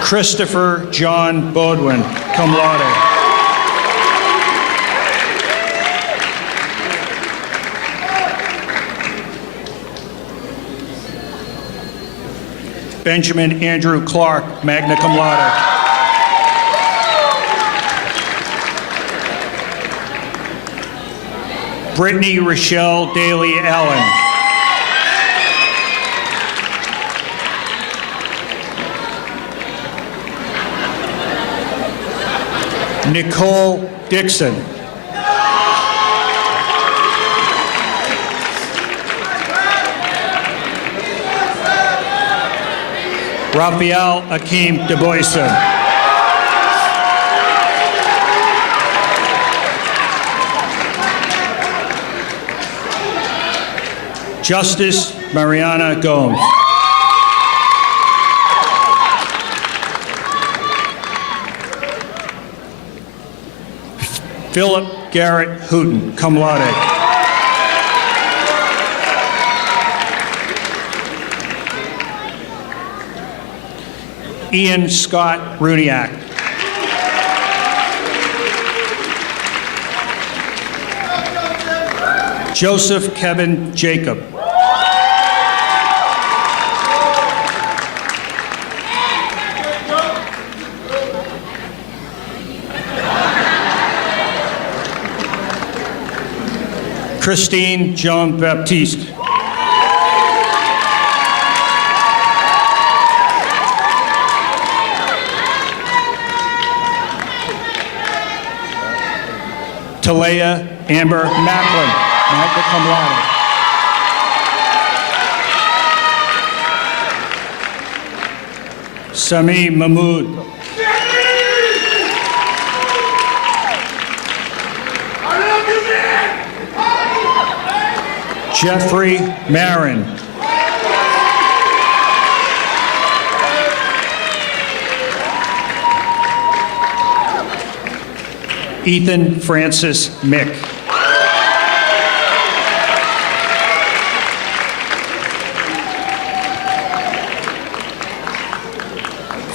Christopher John Bodwin, cum laude. Benjamin Andrew Clark, magna cum laude. Brittany Rochelle Daly Allen. Nicole Dixon. Raphael Akeem DeBoyson. Justice Mariana Gomes. Philip Garrett Hooten, cum laude. Ian Scott Runiak. Joseph Kevin Jacob. Christine Jean Baptiste. Talea Amber Macklin, magna cum laude. Sami Mahmood. Jeffrey Marin. Ethan Francis Mick.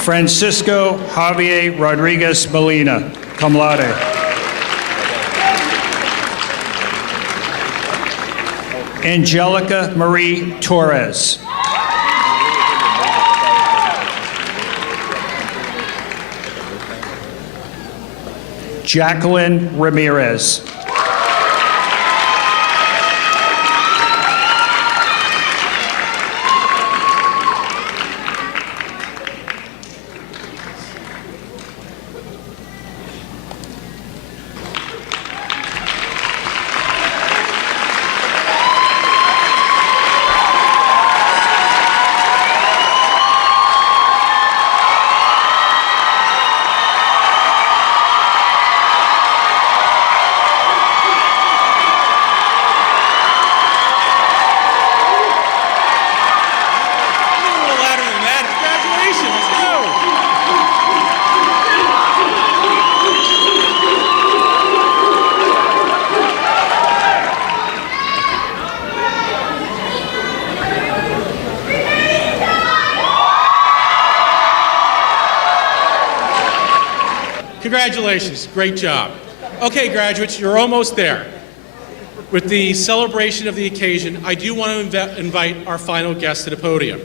Francisco Javier Rodriguez Molina, cum laude. Angelica Marie Torres. Jacqueline Ramirez. Congratulations, great job. Okay, graduates, you're almost there. With the celebration of the occasion, I do want to invite our final guest to the podium.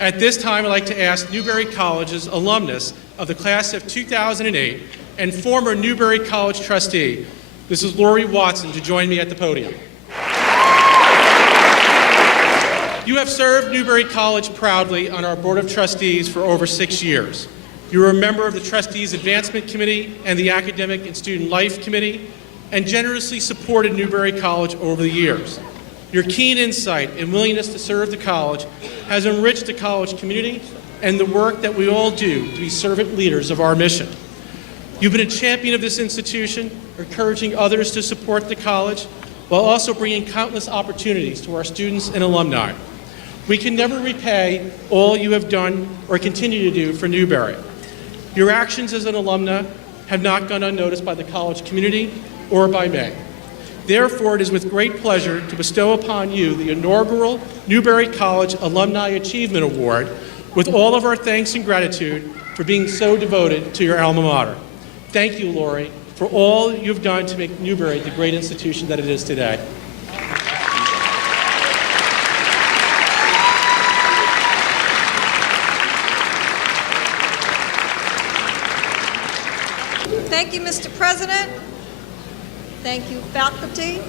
At this time, I'd like to ask Newberry College's alumnus of the class of 2008 and former Newberry College trustee, Mrs. Lori Watson, to join me at the podium. You have served Newberry College proudly on our Board of Trustees for over 6 years. You are a member of the Trustees Advancement Committee and the Academic and Student Life Committee, and generously supported Newberry College over the years. Your keen insight and willingness to serve the college has enriched the college community and the work that we all do to be servant leaders of our mission. You've been a champion of this institution, encouraging others to support the college, while also bringing countless opportunities to our students and alumni. We can never repay all you have done or continue to do for Newberry. Your actions as an alumna have not gone unnoticed by the college community or by me. Therefore, it is with great pleasure to bestow upon you the inaugural Newberry College Alumni Achievement Award, with all of our thanks and gratitude for being so devoted to your alma mater. Thank you, Lori, for all you've done to make Newberry the great institution that it is today. Thank you, Mr. President. Thank you, faculty.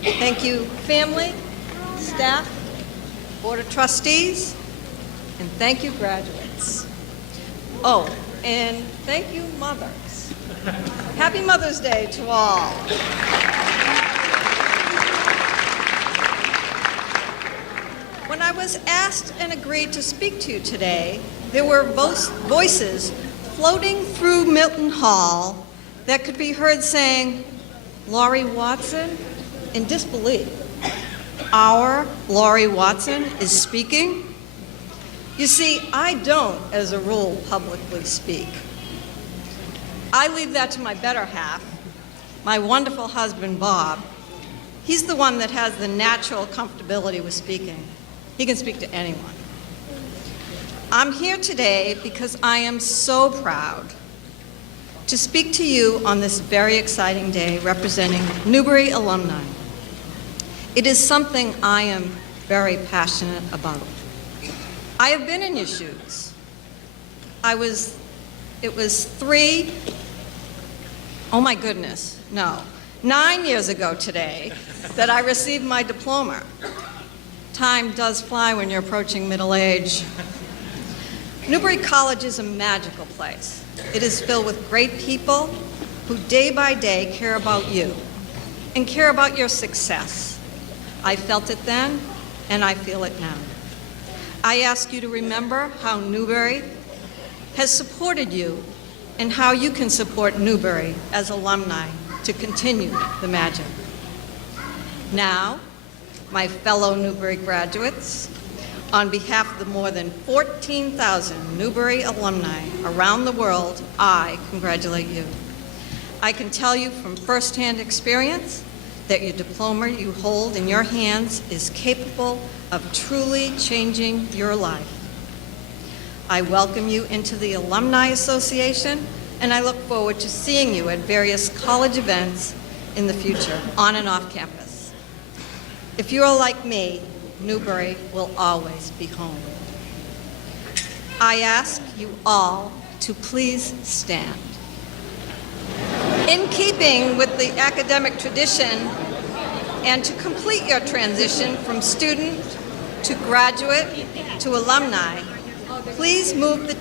Thank you, family, staff, Board of Trustees, and thank you, graduates. Oh, and thank you, mothers. Happy Mother's Day to all. When I was asked and agreed to speak to you today, there were voices floating through Milton Hall that could be heard saying, "Lori Watson," in disbelief. Our Lori Watson is speaking? You see, I don't, as a rule, publicly speak. I leave that to my better half, my wonderful husband, Bob. He's the one that has the natural comfortability with speaking. He can speak to anyone. I'm here today because I am so proud to speak to you on this very exciting day representing Newberry alumni. It is something I am very passionate about. I have been in your shoes. It was 9 years ago today that I received my diploma. Time does fly when you're approaching middle age. Newberry College is a magical place. It is filled with great people who day by day care about you and care about your success. I felt it then, and I feel it now. I ask you to remember how Newberry has supported you and how you can support Newberry as alumni to continue the magic. Now, my fellow Newberry graduates, on behalf of the more than 14,000 Newberry alumni around the world, I congratulate you. I can tell you from firsthand experience that your diploma you hold in your hands is capable of truly changing your life. I welcome you into the Alumni Association, and I look forward to seeing you at various college events in the future, on and off campus. If you are like me, Newbury will always be home. I ask you all to please stand. In keeping with the academic tradition, and to complete your transition from student to graduate to alumni, please move the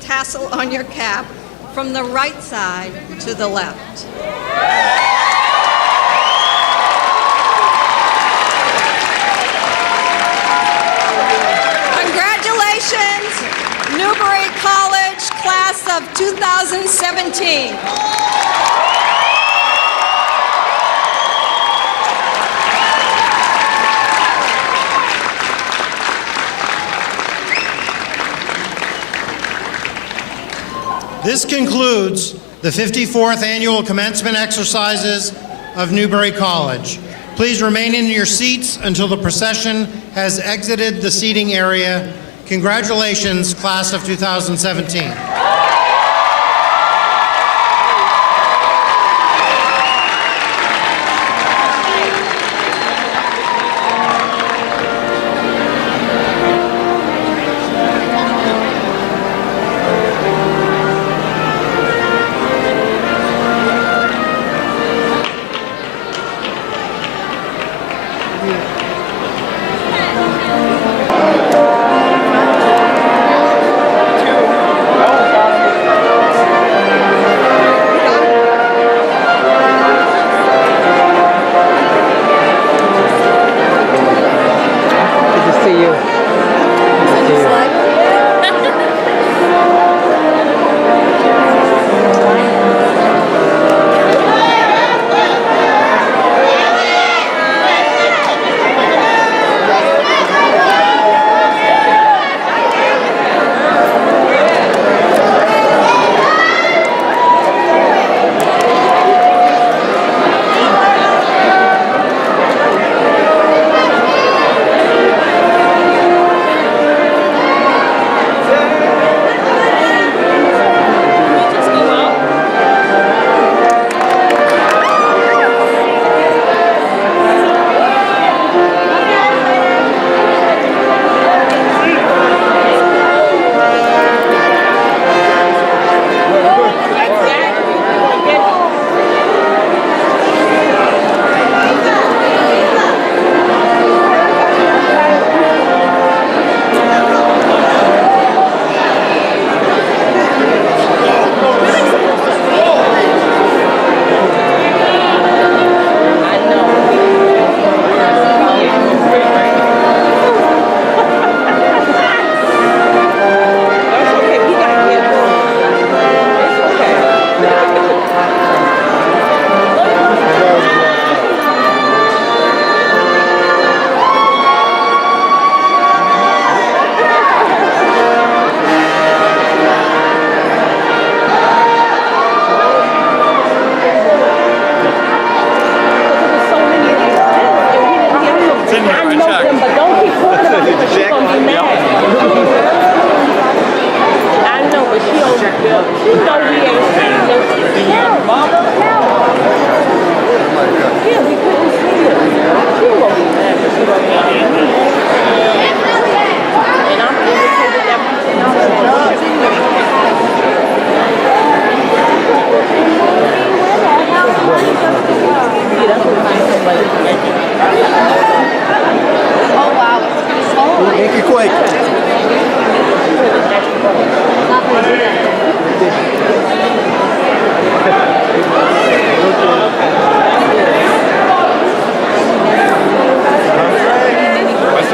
tassel on your cap from the right side to the left. Congratulations, Newbury College class of 2017. This concludes the 54th Annual Commencement Exercises of Newbury College. Please remain in your seats until the procession has exited the seating area. Congratulations, class of 2017.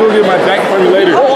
I'll get my jacket for you later.